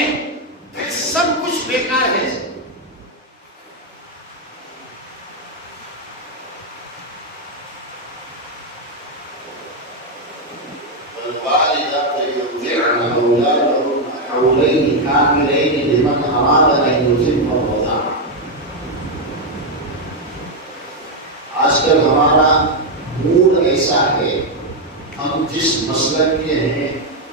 پھر سب کچھ بیکار ہے۔ والوالدات يرضعن أولادهن حولين كاملين لمن أراد أن يتم الرضاعة۔ آج کل ہمارا موڈ ایسا ہے، ہم جس مسلک کے ہیں،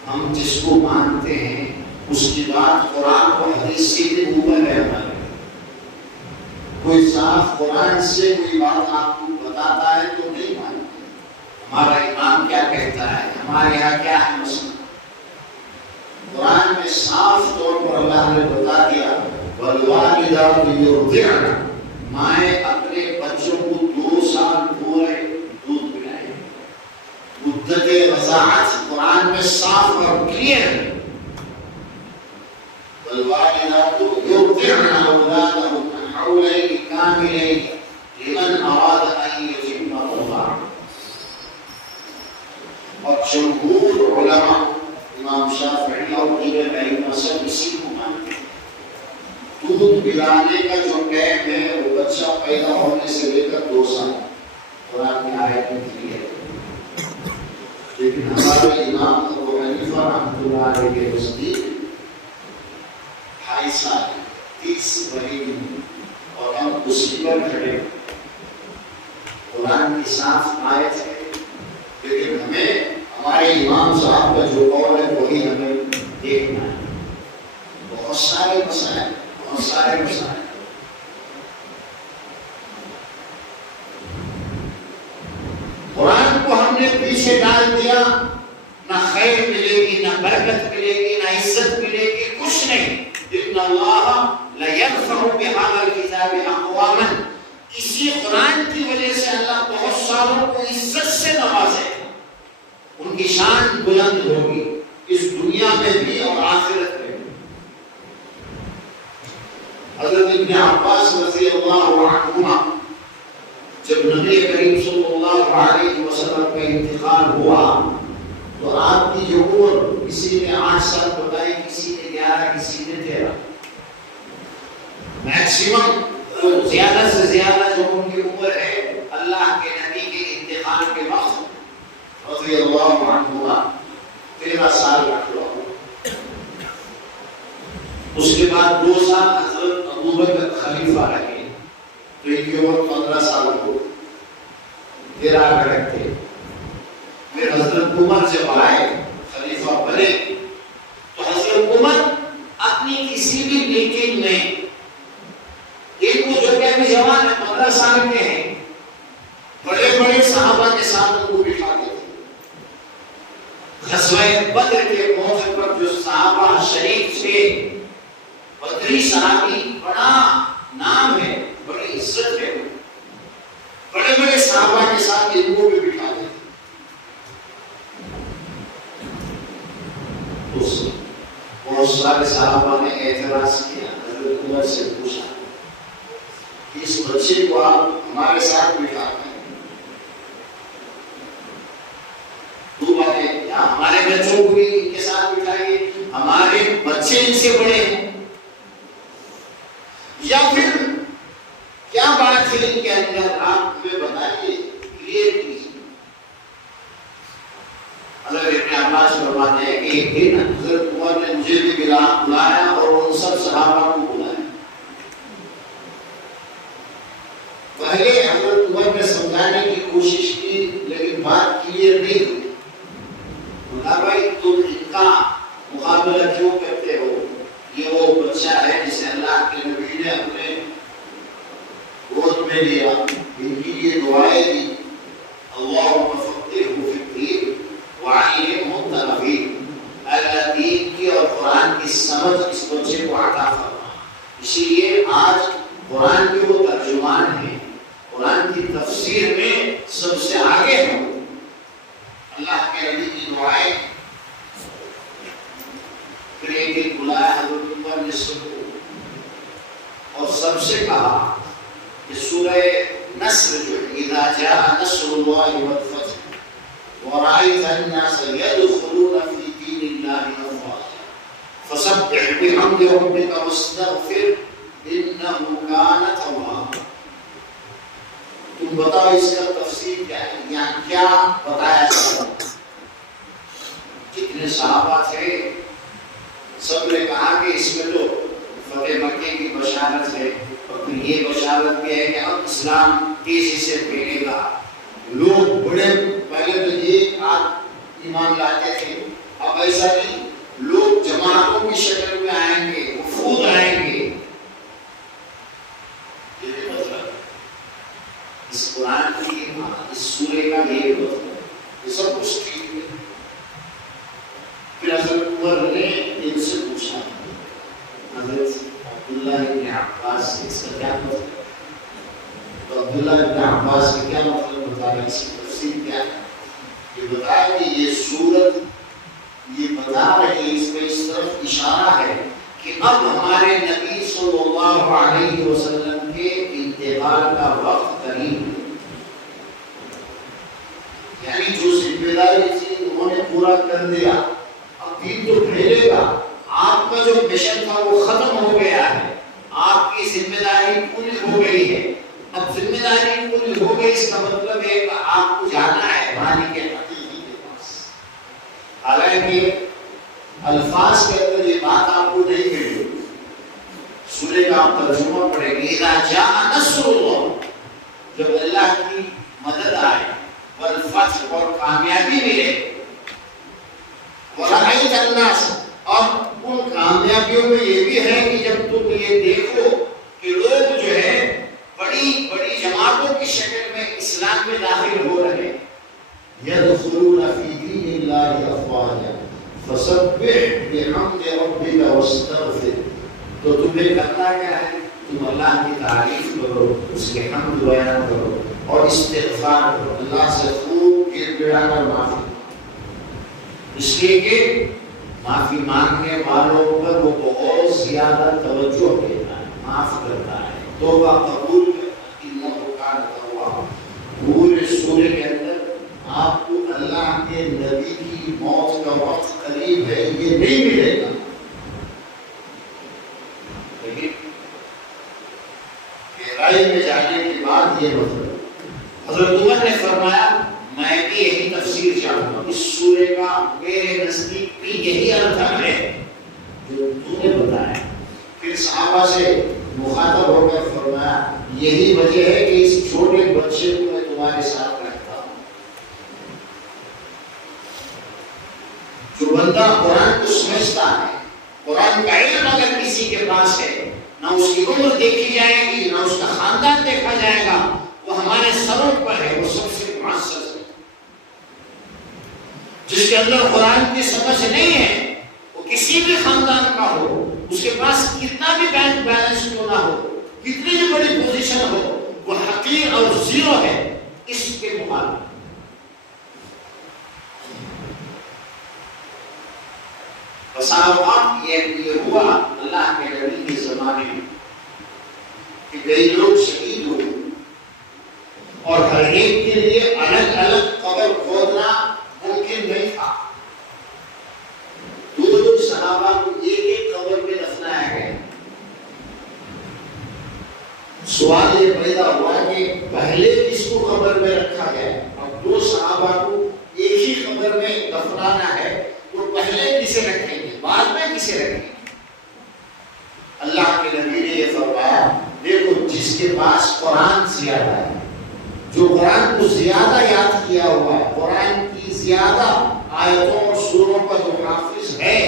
ہم جس کو مانتے ہیں، اس کی بات قرآن و حدیث سے اوپر ہے ہمارے۔ کوئی صاف قرآن سے کوئی بات آپ کو بتاتا ہے تو نہیں مانتے، ہمارا امام کیا کہتا ہے، ہمارے یہاں کیا ہے مسئلہ۔ قرآن میں صاف طور پر اللہ نے بتا دیا، والوالدات یرضعن، مائیں اپنے بچوں کو 2 سال پورے دودھ پلائیں۔ مدت رضاعت قرآن میں صاف اور کلیئر ہے۔ والوالدات یرضعن اولادهن حولین کاملین لمن اراد ان یتم الرضاعة۔ اور جمہور علماء، امام شافعی اور دیگر ائمہ سب اسی کو مانتے ہیں۔ دودھ پلانے کا جو ٹائم ہے وہ بچہ پیدا ہونے سے لے کر 2 سال، قرآن کی آیت میں کلیئر ہے۔ لیکن ہمارے امام ابو حنیفہ رحمۃ اللہ علیہ کے نزدیک 2.5 سال 30 مہینے، اور ہم اسی پر کھڑے۔ قرآن کی صاف آیت ہے، لیکن ہمیں ہمارے امام صاحب کا جو قول ہے وہی ہمیں دیکھنا ہے۔ بہت سارے مسائل، بہت سارے مسائل، قرآن کو ہم نے پیچھے ڈال دیا، نہ خیر ملے گی، نہ برکت ملے گی، نہ عزت ملے گی، کچھ نہیں۔ ان اللہ لیرفع بہذا الکتاب اقواما، اسی قرآن کی وجہ سے اللہ بہت ساروں کو عزت سے نوازے، ان کی شان بلند ہوگی اس دنیا میں بھی اور آخرت میں بھی۔ حضرت ابن عباس رضی اللہ عنہما جب نبی کریم صلی اللہ علیہ وسلم کا انتقال ہوا تو آپ کی جو عمر، کسی نے 8 سال بتائی، کسی نے 11، کسی نے 13، میکسیمم زیادہ سے زیادہ جو ان کی عمر ہے اللہ کے نبی کے انتقال کے وقت رضی اللہ عنہ 13 سال رکھ لو۔ اس کے بعد 2 سال حضرت ابوبکر خلیفہ رہے تو ان کی عمر 15 سال ہو، 13 رکھتے۔ پھر حضرت عمر جب آئے خلیفہ بنے تو حضرت عمر اپنی کسی بھی میٹنگ میں ایک کو جو کہ ابھی جوان ہے 15 سال کے ہیں، بڑے بڑے صحابہ کے ساتھ ان کو بٹھاتے تھے۔ غزوہ بدر کے موقع پر جو صحابہ شریک تھے، بدری صحابی بڑا نام ہے، بڑی عزت ہے، بڑے بڑے صحابہ کے ساتھ ان کو بھی بٹھاتے تھے۔ بہت سارے صحابہ نے اعتراض کیا، حضرت عمر سے پوچھا اس بچے کو آپ ہمارے ساتھ بٹھاتے ہیں، دو باتیں، ہمارے بچوں کو بھی ان کے ساتھ بٹھائیے، ہمارے بچے ان سے بڑے ہیں، یا پھر کیا بات ہے ان کے اندر، آپ ہمیں بتائیے، کلیئر کیجیے۔ حضرت ابن عباس فرماتے ہیں کہ ایک دن حضرت عمر نے مجھے بھی بلایا اور ان سب صحابہ کو بلایا۔ پہلے حضرت عمر نے سمجھانے کی کوشش کی لیکن بات کلیئر نہیں ہوئی۔ کہا بھائی تم ان کا مقابلہ کیوں کرتے ہو، یہ وہ بچہ ہے جسے اللہ کے نبی نے اپنے گود میں لیا، ان کی یہ دعائیں دی، اللہم اسی لیے آج قرآن کے وہ ترجمان ہیں، قرآن کی تفسیر میں سب سے آگے ہیں۔ اللہ کے نبی کی دعائیں پھر ایک بلایا حضرت عمر نے سب کو اور سب سے کہا کہ سورہ نصر جو ہے اذا جاء نصر اللہ والفتح ورأيت الناس يدخلون في دين الله أفواجا فسبح بحمد ربك واستغفر إنه كان توابا۔ تم بتاؤ اس کا تفسیر کیا ہے، یہاں کیا بتایا جاتا ہے؟ کتنے صحابہ تھے، سب نے کہا کہ اس میں تو فتح مکے کی بشارت ہے اور پھر یہ بشارت بھی ہے کہ اب اسلام تیزی سے پھیلے گا۔ لوگ بڑے پہلے تو یہ ایمان لاتے تھے، اب ایسا نہیں، لوگ جماعتوں کی شکل میں آئیں گے، وفود آئیں گے۔ یہ مطلب اس قرآن کی اس سورے کا یہ مطلب، یہ سب کچھ ٹھیک ہے۔ پھر حضرت عمر نے ان سے پوچھا، حضرت عبداللہ ابن عباس سے اس کا کیا مطلب؟ تو عبداللہ ابن عباس کا کیا مطلب بتایا، اس کی تفسیر کیا ہے؟ یہ بتایا کہ یہ سورت یہ بتا رہی، اس میں اس طرف اشارہ ہے کہ اب ہمارے نبی صلی اللہ علیہ وسلم کے انتقال کا وقت قریب ہے، یعنی جو ذمہ داری تھی انہوں نے پورا کر دیا، اب دین تو پھیلے گا، آپ کا جو مشن تھا وہ ختم ہو گیا ہے، آپ کی ذمہ داری پوری ہو گئی ہے۔ اب ذمہ داری پوری ہو گئی، اس کا مطلب ہے کہ آپ کو جانا ہے بانی کے حقیقی کے پاس۔ حالانکہ الفاظ کے اندر یہ بات آپ کو نہیں ملی، سورے کا آپ ترجمہ پڑھیں گے، اذا جاء نصر اللہ، جب اللہ کی مدد آئے، والفتح اور کامیابی ملے، ورأيت الناس، اور ان کامیابیوں میں یہ بھی ہے کہ جب تم یہ دیکھو کہ لوگ جو ہے بڑی بڑی جماعتوں کی شکل میں اسلام میں داخل ہو رہے ہیں، يدخلون في دين الله أفواجا فسبح بحمد ربك واستغفر۔ تو تمہیں کرنا کیا ہے؟ تم اللہ کی تعریف کرو، اس کے حمد بیان کرو اور استغفار کرو، اللہ سے خوب گر گڑا کر معافی، اس لیے کہ معافی مانگنے والوں پر وہ بہت زیادہ توجہ دیتا ہے، معاف کرتا ہے، توبہ قبول کرتا ہے، انہ کان توابا۔ پورے سورے کے اندر آپ کو اللہ کے نبی کی موت کا وقت قریب ہے یہ نہیں ملے گا، لیکن گہرائی میں جانے کے بعد یہ مطلب حضرت عمر نے فرمایا میں بھی یہی تفسیر چاہوں گا، اس سورے کا میرے نزدیک بھی یہی ارتھم ہے جو تو نے بتایا۔ پھر صحابہ سے مخاطب ہو کر فرمایا یہی وجہ ہے کہ اس چھوٹے بچے کو میں تمہارے ساتھ رکھتا ہوں۔ جو بندہ قرآن کو سمجھتا ہے، قرآن کا علم اگر کسی کے پاس ہے، نہ اس کی عمر دیکھی جائے گی، نہ اس کا خاندان دیکھا جائے گا، وہ ہمارے سروں پر ہے، وہ سب سے معزز ہے۔ جس کے اندر قرآن کی سمجھ نہیں ہے، وہ کسی بھی خاندان کا ہو، اس کے پاس کتنا بھی بینک بیلنس کیوں نہ ہو، کتنی بھی بڑی پوزیشن ہو، وہ حقیر اور زیرو ہے اس کے مقابلے۔ بساوقات یہ ہوا اللہ کے نبی کے زمانے میں کہ کئی لوگ شہید ہوئے اور ہر ایک کے لیے الگ الگ قبر کھودنا ممکن نہیں تھا، دو صحابہ کو ایک ایک قبر میں دفنایا گیا۔ سوال یہ پیدا ہوا کہ پہلے کس کو قبر میں رکھا گیا اور دو صحابہ کو ایک ہی قبر میں دفنانا ہے، وہ پہلے کسے رکھیں گے، بعد میں کسے رکھیں گے؟ اللہ کے نبی نے یہ فرمایا دیکھو جس کے پاس قرآن زیادہ ہے، جو قرآن کو زیادہ یاد کیا ہوا ہے، قرآن کی زیادہ آیتوں اور سوروں کا جو حافظ ہے،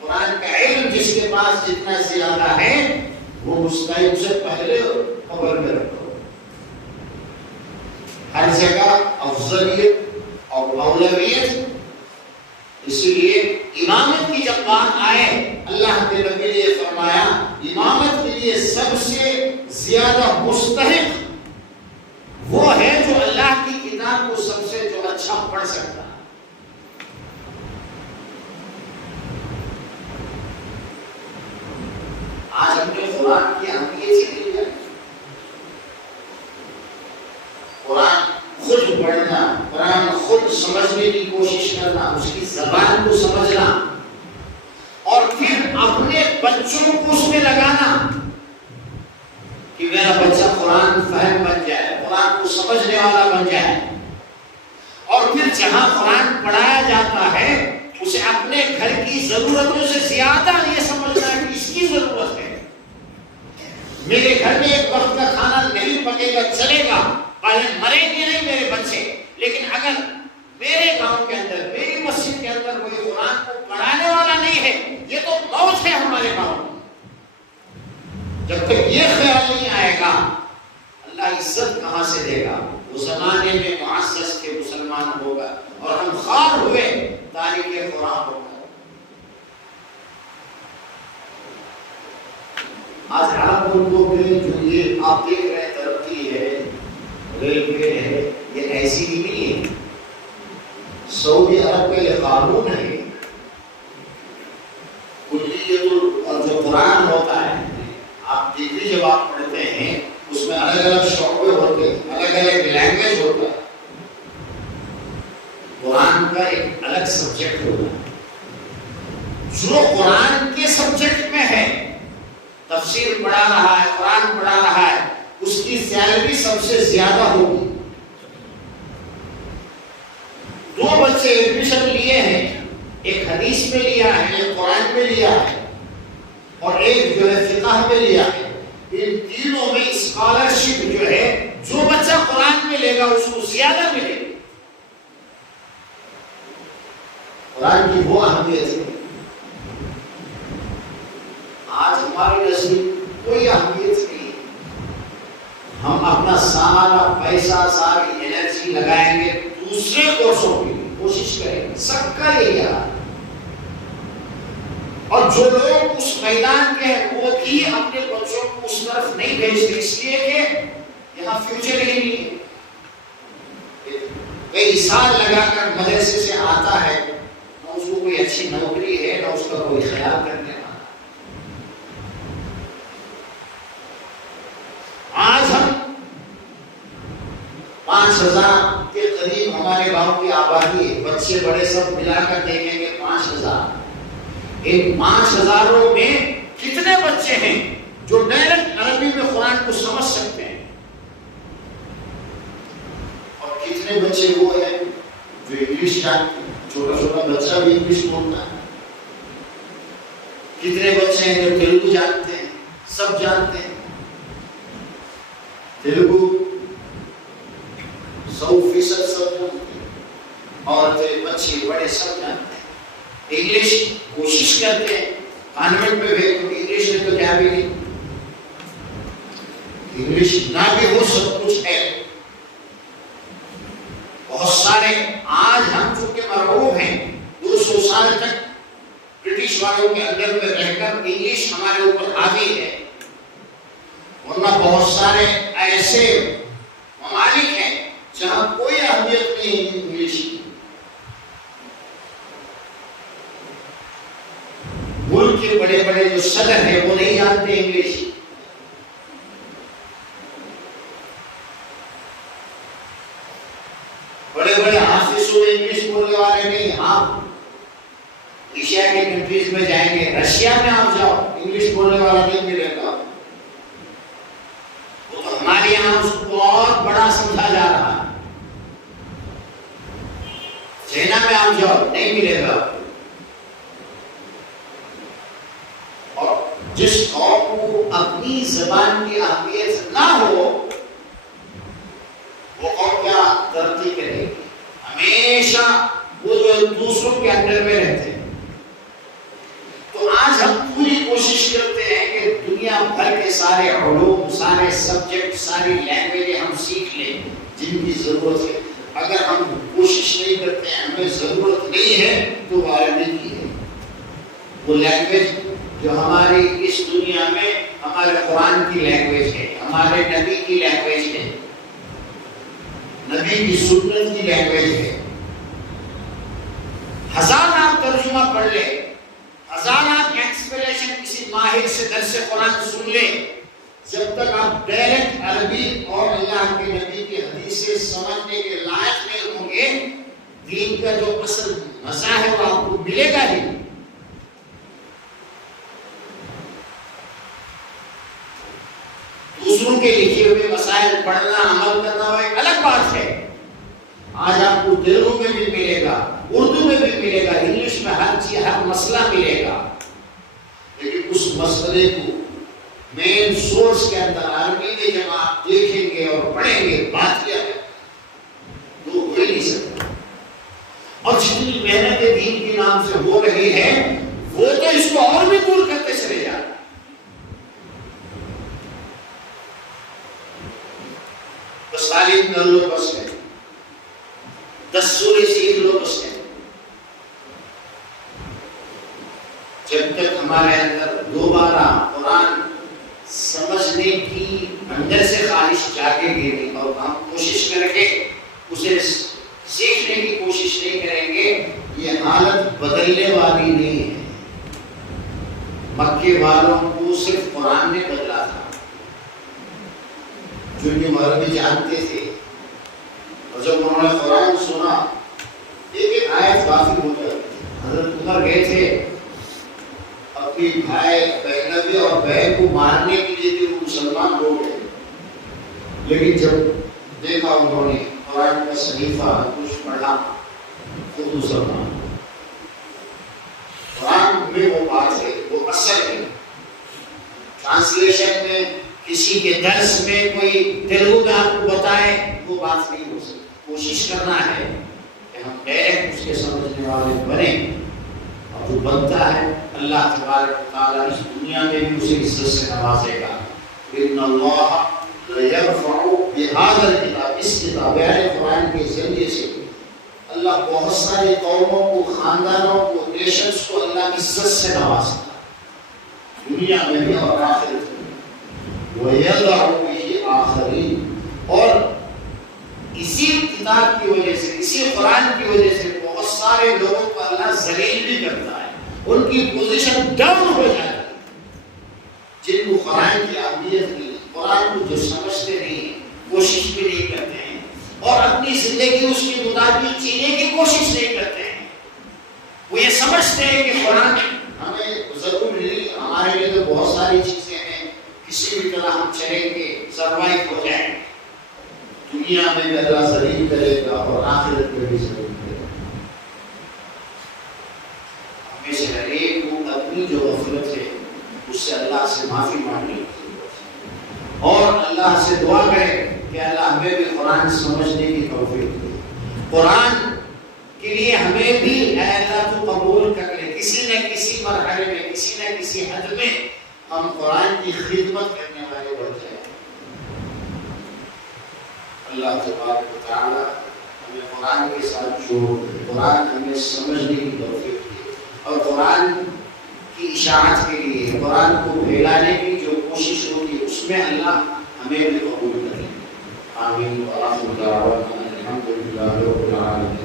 قرآن کا علم جس کے پاس جتنا زیادہ ہے، وہ مستعد سے پہلے قبر میں رکھو۔ ہر جگہ افضلیت اور اولویت، اس لیے امامت کی جب بات آئے اللہ کے نبی نے فرمایا امامت کے لیے سب سے زیادہ مستحق وہ ہے جو اللہ کی کتاب کو سب سے جو اچھا پڑھ سکتا ہے۔ آج ہم نے قرآن کی اہمیت سے نہیں جانے، قرآن خود پڑھنا، قرآن خود سمجھنے کی کوشش کرنا، اس کی زبان کو سمجھنا اور پھر اپنے بچوں کو اس میں لگانا کہ میرا بچہ قرآن فہم بن جائے، قرآن کو سمجھنے والا بن جائے، اور پھر جہاں قرآن پڑھایا جاتا ہے اسے اپنے گھر کی ضرورتوں سے زیادہ یہ سمجھنا ہے کہ اس کی ضرورت ہے۔ میرے گھر میں ایک وقت کا کھانا نہیں پکے گا چلے گا، مریں گے نہیں میرے بچے، لیکن اگر میرے گاؤں کے اندر، میری مسجد کے اندر کوئی قرآن کو پڑھانے والا نہیں ہے، یہ تو موت ہے ہمارے گاؤں میں۔ جب تک یہ خیال نہیں آئے گا اللہ عزت کہاں سے دے گا؟ وہ زمانے میں معزز کے مسلمان ہوگا اور ہم خوار ہوئے تاریخ قرآن ہوگا۔ آج عرب ملکوں میں جو یہ آپ دیکھ رہے ہیں ترقی ہے، ریلوے ہے، یہ ایسی ہی نہیں ہے۔ سعودی عرب کا یہ قانون ہے، اور جو قرآن ہوتا ہے، آپ ڈگری جب آپ پڑھتے ہیں اس میں الگ الگ شعبے ہوتے ہیں، الگ الگ لینگویج ہوتا ہے، قرآن کا ایک الگ سبجیکٹ ہوتا ہے۔ جو قرآن کے سبجیکٹ میں ہے، تفسیر پڑھا رہا ہے، قرآن پڑھا رہا ہے، اس کی سیلری سب سے زیادہ ہوگی۔ دو بچے ایڈمیشن لیے ہیں، ایک حدیث میں لیا ہے، ایک قرآن میں لیا ہے، اور ایک جو ہے فقہ میں لیا ہے، ان تینوں میں اسکالرشپ جو ہے، جو بچہ قرآن میں لے گا اس کو زیادہ ملے گی۔ قرآن کی وہ اہمیت ہے۔ آج ہماری نزدیک کوئی اہمیت نہیں ہے، ہم اپنا سارا پیسہ، ساری انرجی لگائیں گے دوسرے کورسوں کی کوشش کریں گے، سب کا یہی حال ہے۔ اور جو لوگ اس میدان کے ہیں وہ بھی اپنے بچوں کو اس طرف نہیں بھیجتے، اس لیے کہ یہاں فیوچر ہی نہیں ہے۔ کئی سال لگا کر مدرسے سے آتا ہے، نہ اس کو کوئی اچھی نوکری ہے، نہ اس کا کوئی خیال کرنے والا۔ آج ہم 5000 کے قریب ہمارے گاؤں کی آبادی ہے، بچے بڑے سب ملا کر دیکھیں گے 5000۔ ان 5000 میں کتنے بچے ہیں جو ڈائریکٹ عربی میں قرآن کو سمجھ سکتے ہیں، اور کتنے بچے وہ ہیں جو انگلش جانتے ہیں؟ چھوٹا چھوٹا بچہ بھی انگلش بولتا ہے۔ کتنے بچے ہیں جو تیلگو جانتے ہیں؟ سب جانتے ہیں تیلگو 100% سب جانتے ہیں، عورتیں، بچے، بڑے سب جانتے ہیں۔ انگلش کوشش کرتے ہیں، کانوینٹ میں بھی انگلش میں تو کیا بھی نہیں، انگلش نہ بھی ہو سب کچھ ہے۔ بہت سارے آج ہم چونکہ مرعوب ہیں، 200 سال تک برٹش والوں کے اندر میں رہ کر انگلش ہمارے اوپر حاوی ہے، ورنہ بہت سارے ایسے ممالک ہیں جہاں کوئی اہمیت نہیں ہے انگلش کی۔ ملک کے بڑے بڑے جو صدر ہیں وہ نہیں جانتے انگلش، بڑے بڑے آفسوں میں انگلش بولنے والے نہیں۔ آپ ایشیا کے کنٹریز میں جائیں گے، رشیا میں آپ جاؤ، انگلش بولنے والا نہیں ملے گا۔ وہ تو ہمارے یہاں اس کو بہت بڑا سمجھا جا رہا ہے۔ چائنا میں آپ جاؤ، نہیں ملے گا۔ اور جس قوم کو اپنی زبان کی اہمیت نہ ہو وہ قوم کیا ترقی کرے گی؟ ہمیشہ وہ جو دوسروں کے اندر میں رہتے ہیں۔ تو آج ہم پوری کوشش کرتے ہیں کہ دنیا بھر کے سارے علوم، سارے سبجیکٹ، ساری لینگویجیں ہم سیکھ لیں جن کی ضرورت ہے۔ اگر ہم کوشش نہیں کرتے ہیں، ہمیں ضرورت نہیں ہے، تو وارنی کی ہے وہ لینگویج جو ہماری اس دنیا میں ہمارے قرآن کی لینگویج ہے، ہمارے نبی کی لینگویج ہے، نبی کی سنت کی لینگویج ہے۔ ہزار آپ ترجمہ پڑھ لیں، ہزار آپ ایکسپلیشن کسی ماہر سے درس قرآن سن لیں، جب تک آپ ڈائریکٹ عربی اور اللہ کے نبی کی حدیث سے سمجھنے کے لائق نہیں ہوں گے، دین کا جو اصل مزہ ہے وہ آپ کو ملے گا ہی۔ دوسروں کے لکھے ہوئے مسائل پڑھنا عمل کرنا وہ ایک الگ بات ہے۔ آج آپ کو تیلگو میں بھی ملے گا، اردو میں بھی ملے گا، انگلش میں ہر چیز ہر مسئلہ ملے گا، لیکن اس مسئلے کو مین سورس کے اندر عربی میں جب آپ دیکھیں گے اور پڑھیں گے بات کیا ہے تو ہو ہی نہیں سکتا۔ اور جتنی محنت دین کے نام سے ہو رہی ہے وہ تو اس کو اور بھی دور کرتے چلے جا رہے ہیں۔ بس تعلیم کر لو بس ہے، 10 سورے سیکھ لو بس ہے۔ جب تک ہمارے اندر دوبارہ قرآن سمجھنے کی اندر سے خواہش جاگے گی نہیں اور ہم کوشش کر کے اسے سیکھنے کی کوشش نہیں کریں گے، یہ حالت بدلنے والی نہیں ہے۔ مکے والوں کو صرف قرآن نے بدلا تھا، جو یہ عربی جانتے تھے، اور جب انہوں نے قرآن سنا ایک آیت کافی ہو جاتی تھی۔ حضرت عمر گئے تھے اپنی بھائی نبی اور بہن کو مارنے کے لیے بھی وہ مسلمان ہو گئے، لیکن جب دیکھا انہوں نے قرآن کا صحیفہ کچھ پڑھا خود مسلمان۔ قرآن میں وہ بات ہے، وہ اثر ہے۔ ٹرانسلیشن میں کسی کے درس میں کوئی تیلگو میں آپ کو بتائے وہ بات نہیں ہو سکتی۔ کوشش کرنا ہے کہ ہم ڈائریکٹ اس کے سمجھنے والے بنیں، اور جو بنتا ہے اللہ تبارک و تعالیٰ اس دنیا میں بھی اسے عزت سے نوازے گا۔ ان اللہ لیرفع بہذا الکتاب، اس کتاب یعنی قرآن کے ذریعے سے اللہ بہت ساری قوموں کو، خاندانوں کو، نیشنز کو اللہ کی عزت سے نوازتا ہے، دنیا میں بھی اور آخرت میں۔ وَيَضَعُ بِهِ آخَرِينَ، اور اسی کتاب کی وجہ سے، اسی قرآن کی وجہ سے بہت سارے لوگوں کو اللہ ذلیل بھی کرتا ہے، ان کی پوزیشن ڈاؤن ہو جاتی ہے، جن کو قرآن کی اہمیت نہیں، قرآن کو جو سمجھتے نہیں، کوشش بھی نہیں کرتے ہیں، اور اپنی زندگی اس کے مطابق جینے کی کوشش نہیں کرتے ہیں۔ وہ یہ سمجھتے ہیں کہ قرآن ہمیں ضرور نہیں، ہمارے لیے تو بہت ساری چیزیں ہیں، کسی بھی طرح ہم چلیں گے، سروائیو ہو جائیں گے، دنیا میں بھی اللہ ذلیل کرے گا اور آخرت میں بھی ذلیل کرے گا۔ ہمیں سے ہر ایک کو اپنی جو غفلت ہے اس سے اللہ سے معافی مانگنی ہے، اور اللہ سے دعا کرے کہ اللہ ہمیں بھی قرآن سمجھنے کی توفیق دے، قرآن کے لیے ہمیں بھی اے اللہ تو قبول کر لے، کسی نہ کسی مرحلے میں، کسی نہ کسی حد میں ہم قرآن کی خدمت کرنے والے بن جائیں۔ اللہ تبارک و تعالیٰ ہمیں قرآن کے ساتھ جوڑ دے، قرآن ہمیں سمجھنے کی توفیق دے، اور قرآن کی اشاعت کے لیے، قرآن کو پھیلانے کی جو کوشش ہوگی اس میں اللہ ہمیں بھی قبول کرے۔ آمین۔ وآخر دعوانا الحمد للہ رب العالمین۔